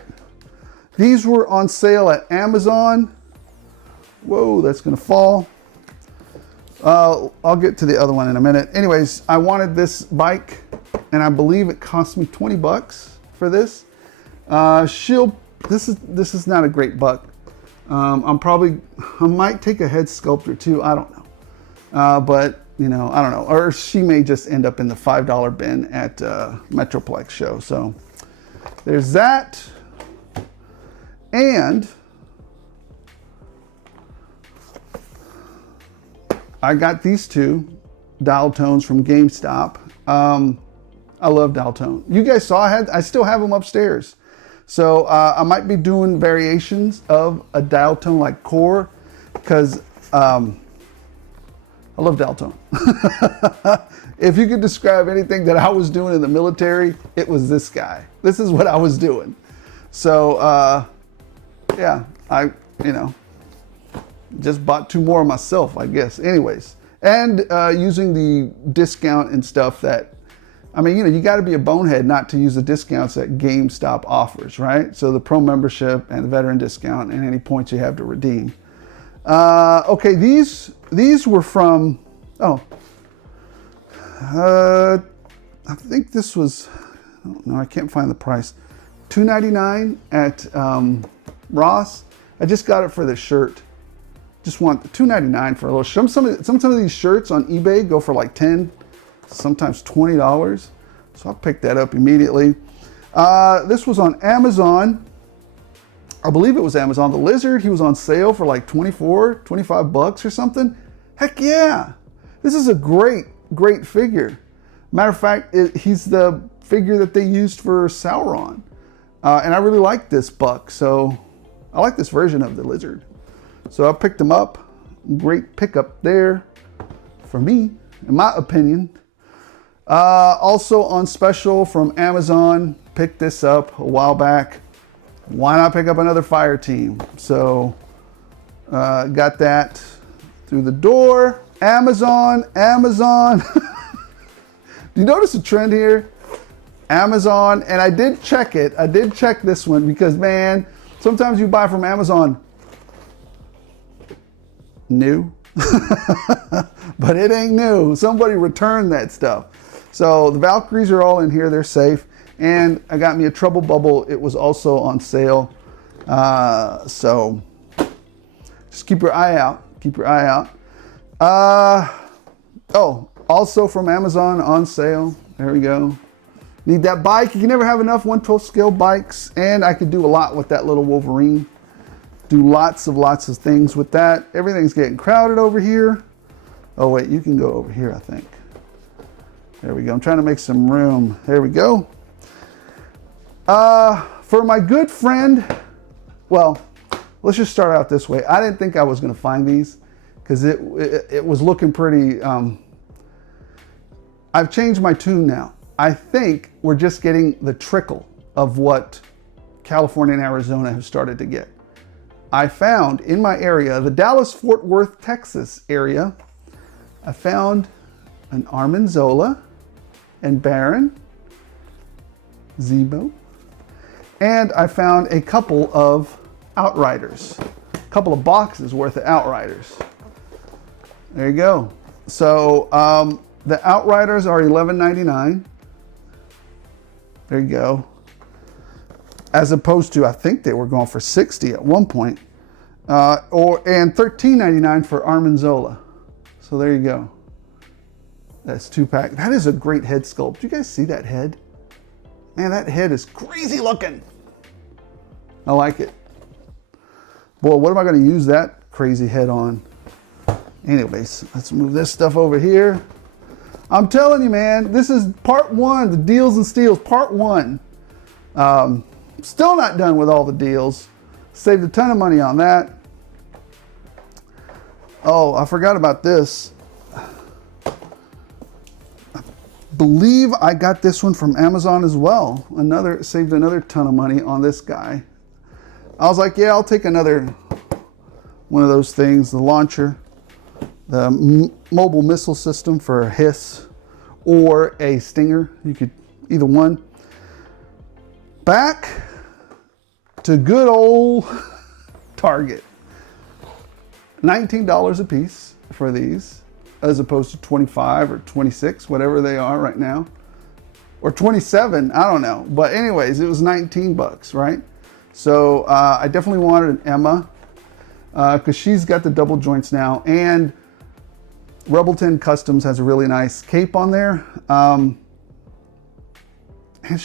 These were on sale at Amazon. Whoa, that's gonna fall. I'll get to the other one in a minute. Anyways, I wanted this bike, and I believe it cost me 20 bucks for this. This is not a great buck. I might take a head sculptor too. I don't know. But you know, I don't know. Or she may just end up in the $5 bin at Metroplex show. So there's that. And I got these two dial tones from GameStop. I love dial tone. You guys saw I still have them upstairs. So I might be doing variations of a dial tone like core, because I love Daltone. If you could describe anything that I was doing in the military, it was this guy. This is what I was doing. So, yeah, I just bought 2 more myself, I guess. Anyways, and using the discount and stuff that, I mean, you got to be a bonehead not to use the discounts that GameStop offers, right? So the pro membership and the veteran discount and any points you have to redeem. Okay, these were from, I think this was, I don't know, I can't find the price. $2.99 at Ross. I just got it for the shirt. Just want $2.99 for a little shirt. Some of these shirts on eBay go for like $10, sometimes $20. So I'll pick that up immediately. This was on Amazon. I believe it was Amazon. The lizard, he was on sale for like 25 bucks or something. Heck yeah. This is a great figure. Matter of fact, he's the figure that they used for Sauron. And I really like this buck. So I like this version of the lizard. So I picked him up. Great pickup there for me, in my opinion. Also on special from Amazon, picked this up a while back. Why not pick up another fire team? So got that through the door. Amazon. Do you notice a trend here? Amazon, and I did check it. I did check this one because, man, sometimes you buy from Amazon new, but it ain't new. Somebody returned that stuff. So the Valkyries are all in here. They're safe. And I got me a Trouble Bubble. It was also on sale. So just keep your eye out. Keep your eye out. Also from Amazon on sale. There we go. Need that bike. You can never have enough 1/12 scale bikes. And I could do a lot with that little Wolverine. Do lots of things with that. Everything's getting crowded over here. Oh, wait, you can go over here, I think. There we go. I'm trying to make some room. There we go. For my good friend, well, let's just start out this way. I didn't think I was going to find these because it was looking pretty, I've changed my tune now. I think we're just getting the trickle of what California and Arizona have started to get. I found in my area, the Dallas-Fort Worth, Texas area, I found an Armanzola and Baron, Zebo, and I found a couple of Outriders, a couple of boxes worth of Outriders. There you go. So the Outriders are $11.99. There you go. As opposed to, I think they were going for $60 at one point, and $13.99 for Armanzola. So there you go. That's 2-pack. That is a great head sculpt. Do you guys see that head? Man, that head is crazy looking. I like it. Boy, what am I going to use that crazy head on? Anyways, let's move this stuff over here. I'm telling you, man, this is part 1, the deals and steals, part 1. Still not done with all the deals. Saved a ton of money on that. Oh, I forgot about this. I believe I got this one from Amazon as well. Saved another ton of money on this guy. I was like, yeah, I'll take another one of those things, the launcher, the mobile missile system for a hiss or a stinger. You could, either one. Back to good old Target. $19 a piece for these, as opposed to 25 or 26, whatever they are right now. Or 27, I don't know. But anyways, it was 19 bucks, right? So I definitely wanted an Emma because she's got the double joints now. And Rebel 10 Customs has a really nice cape on there. And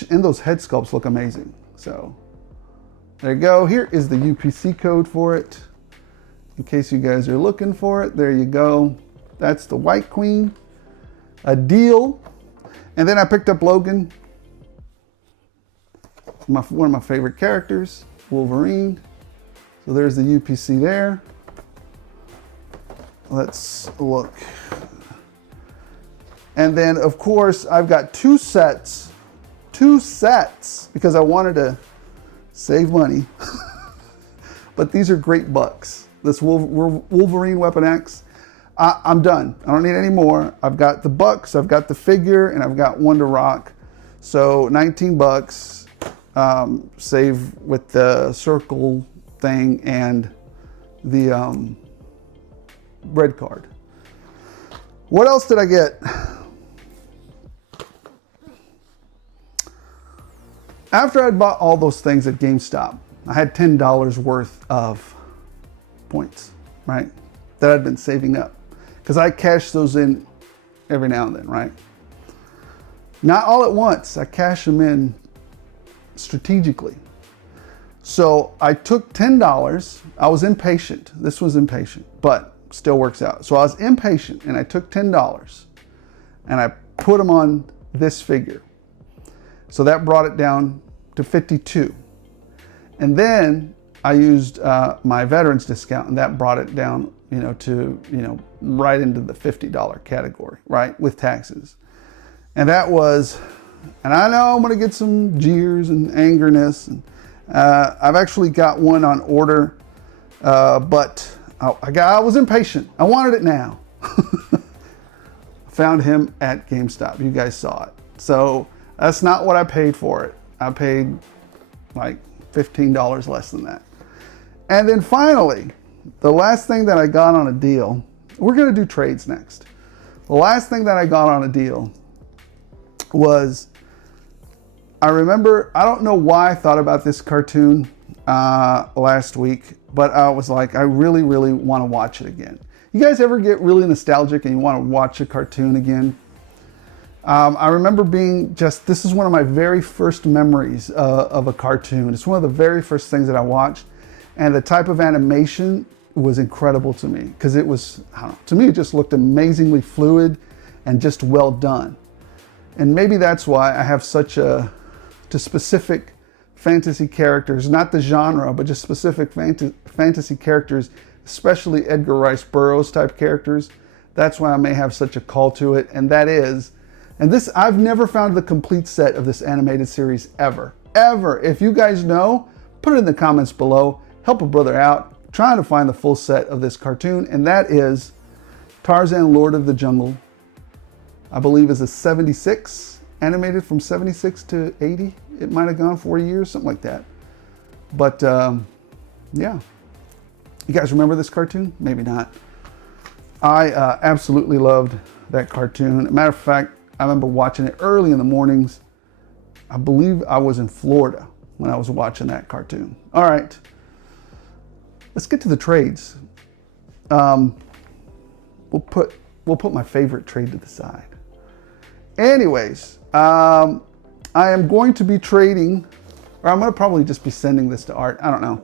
those head sculpts look amazing. So there you go. Here is the UPC code for it. In case you guys are looking for it, there you go. That's the White Queen. A deal. And then I picked up Logan. One of my favorite characters, Wolverine. So there's the UPC there. let's look. And then, of course, I've got two sets, because I wanted to save money. But these are great bucks. This Wolverine Weapon X, I'm done. I don't need any more. I've got the bucks, I've got the figure, and I've got one to rock. So 19 bucks, save with the circle thing and the red card. What else did I get? After I'd bought all those things at GameStop, I had $10 worth of points, right? That I'd been saving up. Because I cash those in every now and then, right? Not all at once. I cash them in strategically. So I took $10. I was impatient. This was impatient, but still works out. So I was impatient and I took $10 and I put them on this figure. So that brought it down to 52. And then I used my veterans discount, and that brought it down, to right into the $50 category, right, with taxes. And that was, and I know I'm going to get some jeers and angerness. And I've actually got one on order, but I was impatient. I wanted it now. Found him at GameStop. You guys saw it. So that's not what I paid for it. I paid like $15 less than that. And then finally, the last thing that I got on a deal, we're going to do trades next. The last thing that I got on a deal was, I remember, I don't know why I thought about this cartoon last week, but I was like, I really, really want to watch it again. You guys ever get really nostalgic and you want to watch a cartoon again? I remember this is one of my very first memories of a cartoon. It's one of the very first things that I watched. And the type of animation was incredible to me because it was, to me, it just looked amazingly fluid and just well done. And maybe that's why I have such to specific fantasy characters, not the genre, but just specific fantasy characters, especially Edgar Rice Burroughs type characters. That's why I may have such a call to it. And that is, and this, I've never found the complete set of this animated series ever. If you guys know, put it in the comments below. Help a brother out trying to find the full set of this cartoon, and that is Tarzan Lord of the Jungle. I believe is a 76, animated from 76 to 80. It might have gone 4 years, something like that. But yeah, you guys remember this cartoon? Maybe not. I absolutely loved that cartoon. Matter of fact, I remember watching it early in the mornings. I believe I was in Florida when I was watching that cartoon. All right. Let's get to the trades. We'll put my favorite trade to the side. Anyways, I am going to be trading, or I'm going to probably just be sending this to Art. I don't know.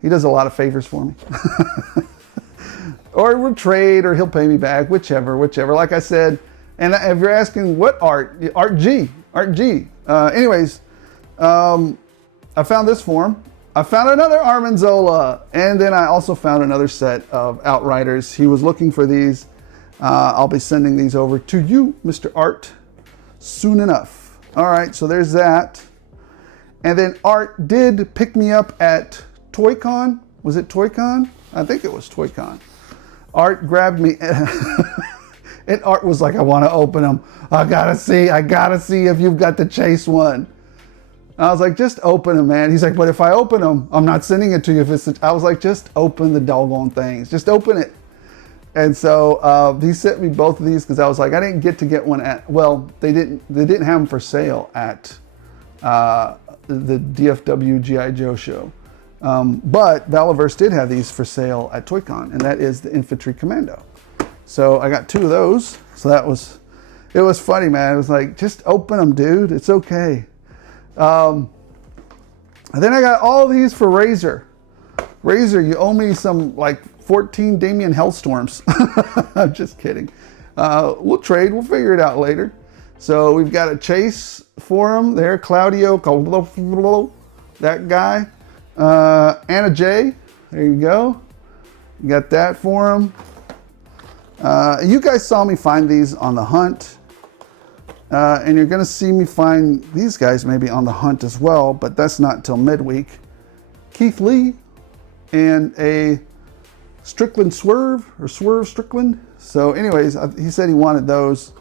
He does a lot of favors for me. Or we'll trade, or he'll pay me back, whichever. Like I said, and if you're asking what Art G. Anyways, I found this for him. I found another Armanzola, and then I also found another set of Outriders. He was looking for these. I'll be sending these over to you, Mr. Art, soon enough. All right, so there's that. And then Art did pick me up at ToyCon. Was it ToyCon? I think it was ToyCon. Art grabbed me, and Art was like, I want to open them. I gotta see if you've got the Chase one. I was like, just open them, man. He's like, but if I open them, I'm not sending it to you. I was like, just open the doggone things. Just open it. And so he sent me both of these because I was like, I didn't get to get one at, well, they didn't have them for sale at the DFW G.I. Joe show. But Valaverse did have these for sale at ToyCon, and that is the Infantry Commando. So I got two of those. So it was funny, man. It was like, just open them, dude. It's okay. And then I got all these for Razor. Razor, you owe me some like 14 Damien Hellstorms. I'm just kidding. We'll trade. We'll figure it out later. So we've got a Chase for him there. Claudio, that guy. Anna J. There you go. You got that for him. You guys saw me find these on the hunt, and you're going to see me find these guys maybe on the hunt as well, but that's not until midweek. Keith Lee and a Strickland Swerve, or Swerve Strickland. So anyways, he said he wanted those.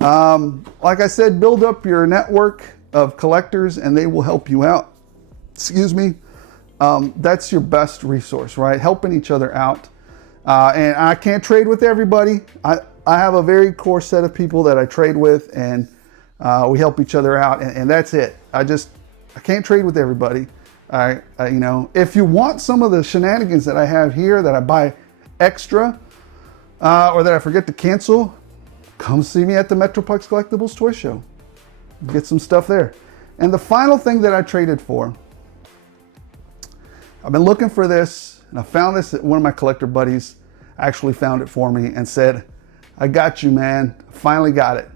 Like I said, build up your network of collectors and they will help you out. Excuse me. That's your best resource, right? Helping each other out. And I can't trade with everybody. I have a very core set of people that I trade with, and we help each other out, and that's it. I can't trade with everybody. You know, if you want some of the shenanigans that I have here that I buy extra, or that I forget to cancel, come see me at the Metroplex Collectibles Toy Show. Get some stuff there. And the final thing that I traded for, I've been looking for this, and I found this at one of my collector buddies actually found it for me and said, I got you, man. Finally got it.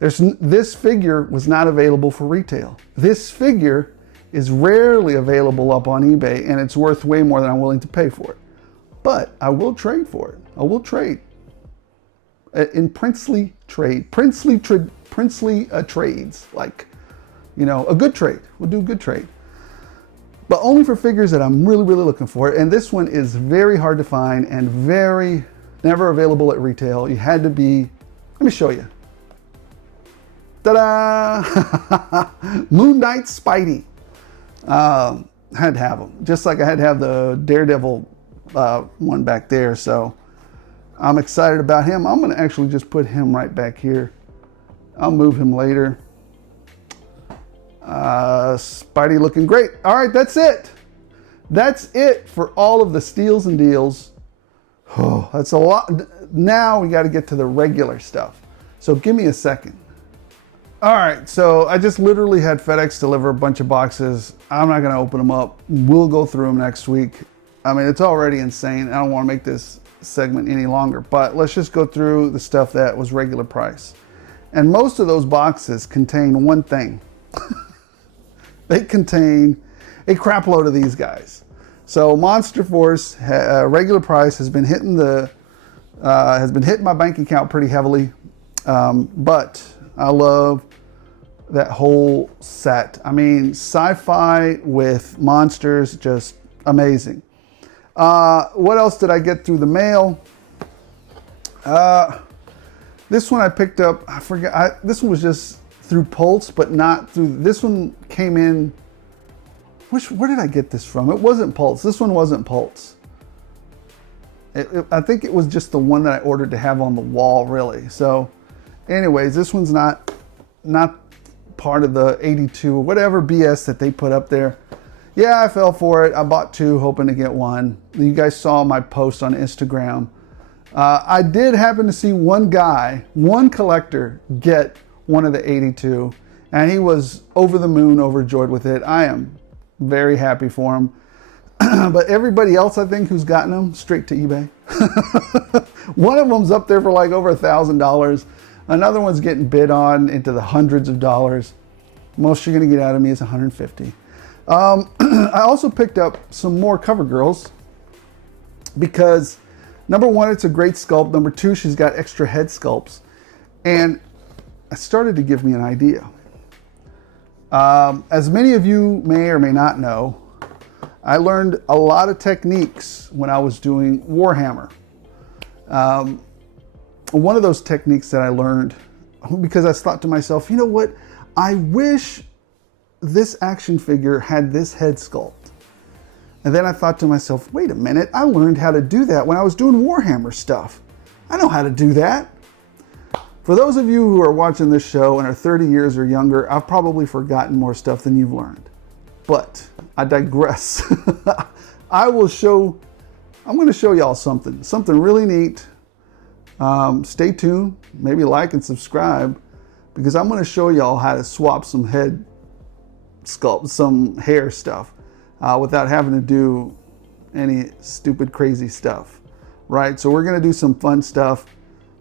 This figure was not available for retail. This figure is rarely available up on eBay, and it's worth way more than I'm willing to pay for it. But I will trade for it. I will trade. In princely trades, like, you know, a good trade. We'll do a good trade. But only for figures that I'm really, really looking for. And this one is very hard to find and never available at retail. You had to be, let me show you. Ta-da! Moon Knight Spidey. Had to have them. Just like I had to have the Daredevil one back there. So I'm excited about him. I'm going to actually just put him right back here. I'll move him later. Spidey looking great. All right, that's it. That's it for all of the steals and deals. Oh, that's a lot. Now we got to get to the regular stuff. So give me a second. All right, so I just literally had FedEx deliver a bunch of boxes. I'm not going to open them up. We'll go through them next week. I mean, it's already insane. I don't want to make this segment any longer, but let's just go through the stuff that was regular price. And most of those boxes contain one thing. They contain a crap load of these guys. So Monster Force regular price has been hitting my bank account pretty heavily, but I love that whole set. I mean, sci-fi with monsters, just amazing. What else did I get through the mail? This one I picked up, I forgot, this one was just through Pulse, but not through, this one came in, where did I get this from? It wasn't Pulse, this one wasn't Pulse. I think it was just the one that I ordered to have on the wall, really. So anyways, this one's not part of the 82 or whatever BS that they put up there. Yeah, I fell for it. I bought two, hoping to get one. You guys saw my post on Instagram. I did happen to see one collector get one of the 82, and he was over the moon, overjoyed with it. I am very happy for him. But everybody else, I think, who's gotten them, straight to eBay. One of them's up there for like over $1,000. Another one's getting bid on into the hundreds of dollars. Most you're gonna get out of me is 150. I also picked up some more CoverGirls because number one, it's a great sculpt. Number two, she's got extra head sculpts. And it started to give me an idea. As many of you may or may not know, I learned a lot of techniques when I was doing Warhammer. One of those techniques that I learned, because I thought to myself, you know what? I wish this action figure had this head sculpt. And then I thought to myself, wait a minute, I learned how to do that when I was doing Warhammer stuff. I know how to do that. For those of you who are watching this show and are 30 years or younger, I've probably forgotten more stuff than you've learned. But I digress. I'm going to show y'all something really neat. Stay tuned, maybe like and subscribe, because I'm going to show y'all how to swap some head sculpt, some hair stuff, without having to do any stupid, crazy stuff, right? So we're going to do some fun stuff,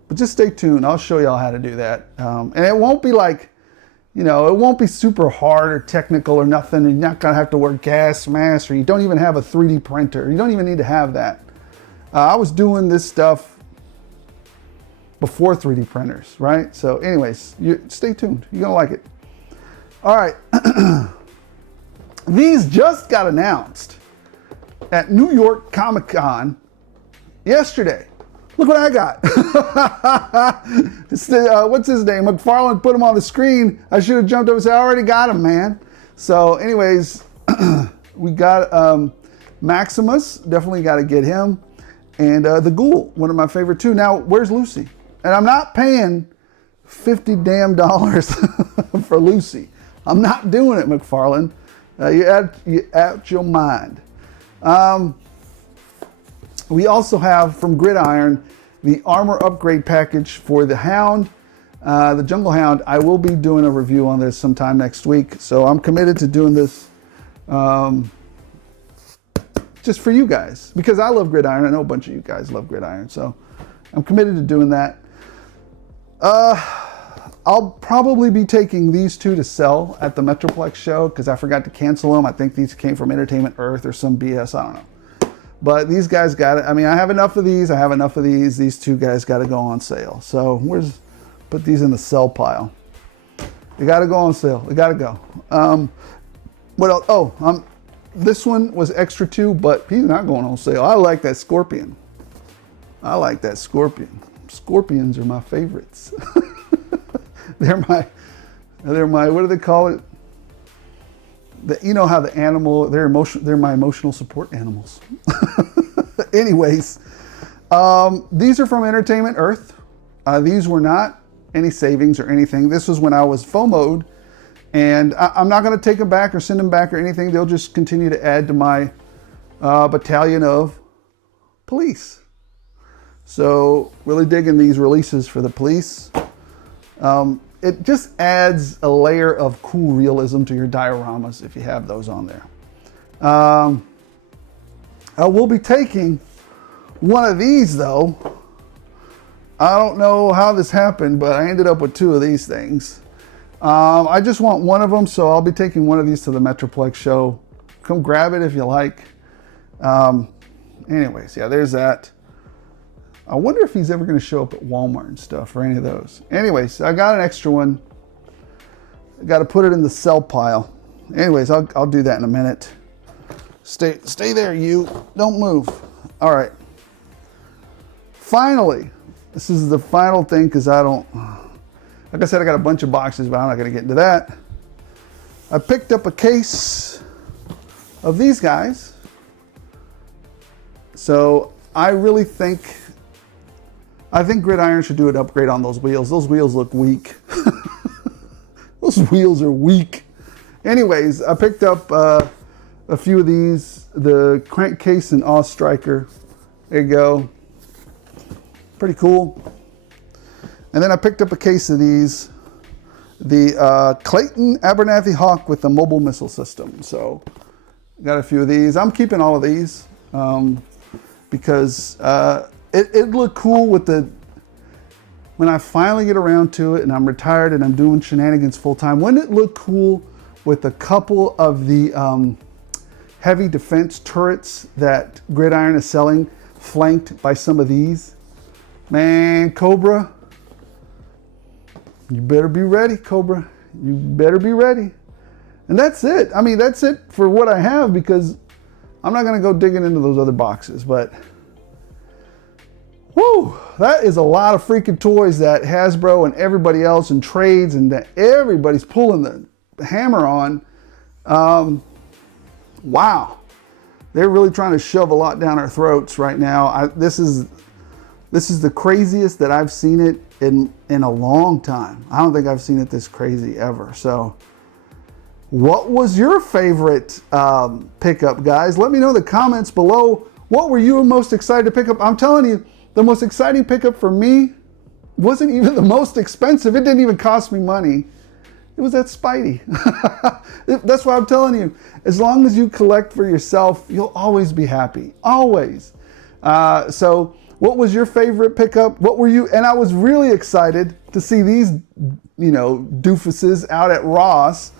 but just stay tuned. I'll show y'all how to do that. And it won't be like, you know, it won't be super hard or technical or nothing. You're not going to have to wear gas masks, or you don't even have a 3D printer. You don't even need to have that. I was doing this stuff before 3D printers, right? So anyways, stay tuned. You're gonna like it. All right. These just got announced at New York Comic Con yesterday. Look what I got. What's his name? McFarlane put him on the screen. I should have jumped up and said, I already got him, man. So anyways, we got Maximus. Definitely got to get him. And the Ghoul, one of my favorite too. Now, where's Lucy? And I'm not paying $50 damn for Lucy. I'm not doing it, McFarlane. You're out your mind. We also have from Gridiron the armor upgrade package for the Hound, the Jungle Hound. I will be doing a review on this sometime next week, so I'm committed to doing this just for you guys because I love Gridiron. I know a bunch of you guys love Gridiron, so I'm committed to doing that. I'll probably be taking these two to sell at the Metroplex show because I forgot to cancel them. I think these came from Entertainment Earth or some BS. I don't know. But these guys got it. I mean, I have enough of these. I have enough of these. These two guys got to go on sale. So put these in the sell pile. They got to go on sale. They got to go. What else? Oh, this one was extra too, but he's not going on sale. I like that Scorpion. I like that Scorpion. Scorpions are my favorites. They're my, what do they call it? You know how the animal, they're my emotional support animals. Anyways, these are from Entertainment Earth. These were not any savings or anything. This was when I was FOMO'd, and I'm not going to take them back or send them back or anything. They'll just continue to add to my battalion of police. So really digging these releases for the police. It just adds a layer of cool realism to your dioramas if you have those on there. I will be taking one of these though. I don't know how this happened, but I ended up with two of these things. I just want one of them, so I'll be taking one of these to the Metroplex show. Come grab it if you like. Anyways, yeah, there's that. I wonder if he's ever going to show up at Walmart and stuff or any of those. Anyways, I got an extra one. I got to put it in the sell pile. Anyways, I'll do that in a minute. Stay there, you. Don't move. All right. Finally, this is the final thing because I don't, like I said, I got a bunch of boxes, but I'm not going to get into that. I picked up a case of these guys. So I really think Gridiron should do an upgrade on those wheels. Those wheels look weak. Those wheels are weak. Anyways, I picked up a few of these. The crankcase and Awe Striker. There you go. Pretty cool. And then I picked up a case of these. The Clayton Abernathy Hawk with the mobile missile system. So, got a few of these. I'm keeping all of these because it looked cool with when I finally get around to it and I'm retired and I'm doing shenanigans full time. Wouldn't it look cool with a couple of the heavy defense turrets that Gridiron is selling, flanked by some of these? Man, Cobra, you better be ready, Cobra. You better be ready. And that's it. I mean, that's it for what I have because I'm not going to go digging into those other boxes, but whoo, that is a lot of freaking toys that Hasbro and everybody else and trades and that everybody's pulling the hammer on. Wow. They're really trying to shove a lot down our throats right now. This is the craziest that I've seen it in a long time. I don't think I've seen it this crazy ever. So what was your favorite pickup, guys? Let me know in the comments below. What were you most excited to pick up? I'm telling you, the most exciting pickup for me wasn't even the most expensive. It didn't even cost me money. It was that Spidey. That's why I'm telling you, as long as you collect for yourself, you'll always be happy, always. So what was your favorite pickup? What were you, and I was really excited to see these, doofuses out at Ross.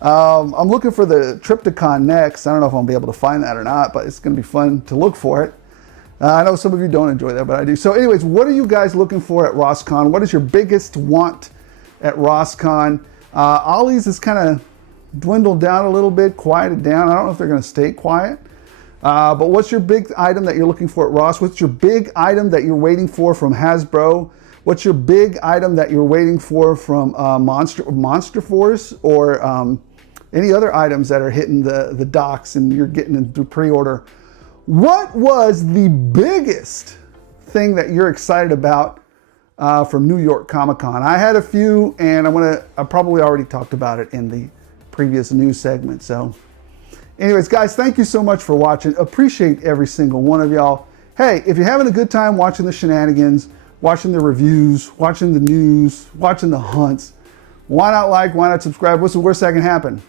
I'm looking for the Triptychon next. I don't know if I'll be able to find that or not, but it's going to be fun to look for it. I know some of you don't enjoy that, but I do. So anyways, what are you guys looking for at RossCon? What is your biggest want at RossCon? Ollie's is kind of dwindled down a little bit, quieted down. I don't know if they're going to stay quiet. But what's your big item that you're looking for at Ross? What's your big item that you're waiting for from Hasbro? What's your big item that you're waiting for from Monster Force, or any other items that are hitting the docks and you're getting into pre-order? What was the biggest thing that you're excited about from New York Comic Con? I had a few, and I probably already talked about it in the previous news segment. So anyways, guys, thank you so much for watching. Appreciate every single one of y'all. Hey, if you're having a good time watching the shenanigans, watching the reviews, watching the news, watching the hunts, why not like, why not subscribe? What's the worst that can happen?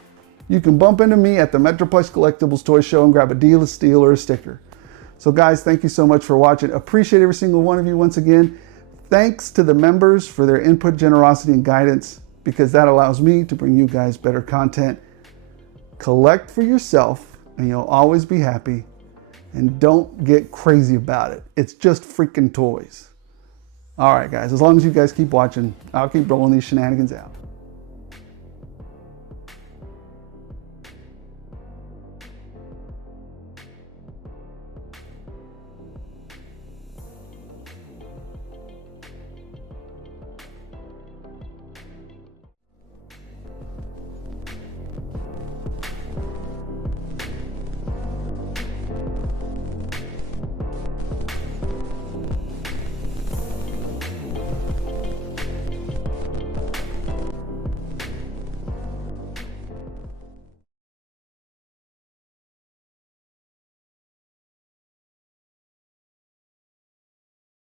You can bump into me at the Metroplex Collectibles Toy Show and grab a deal, a steal, or a sticker. So guys, thank you so much for watching. Appreciate every single one of you once again. Thanks to the members for their input, generosity, and guidance, because that allows me to bring you guys better content. Collect for yourself and you'll always be happy. And don't get crazy about it. It's just freaking toys. All right, guys, as long as you guys keep watching, I'll keep rolling these shenanigans out.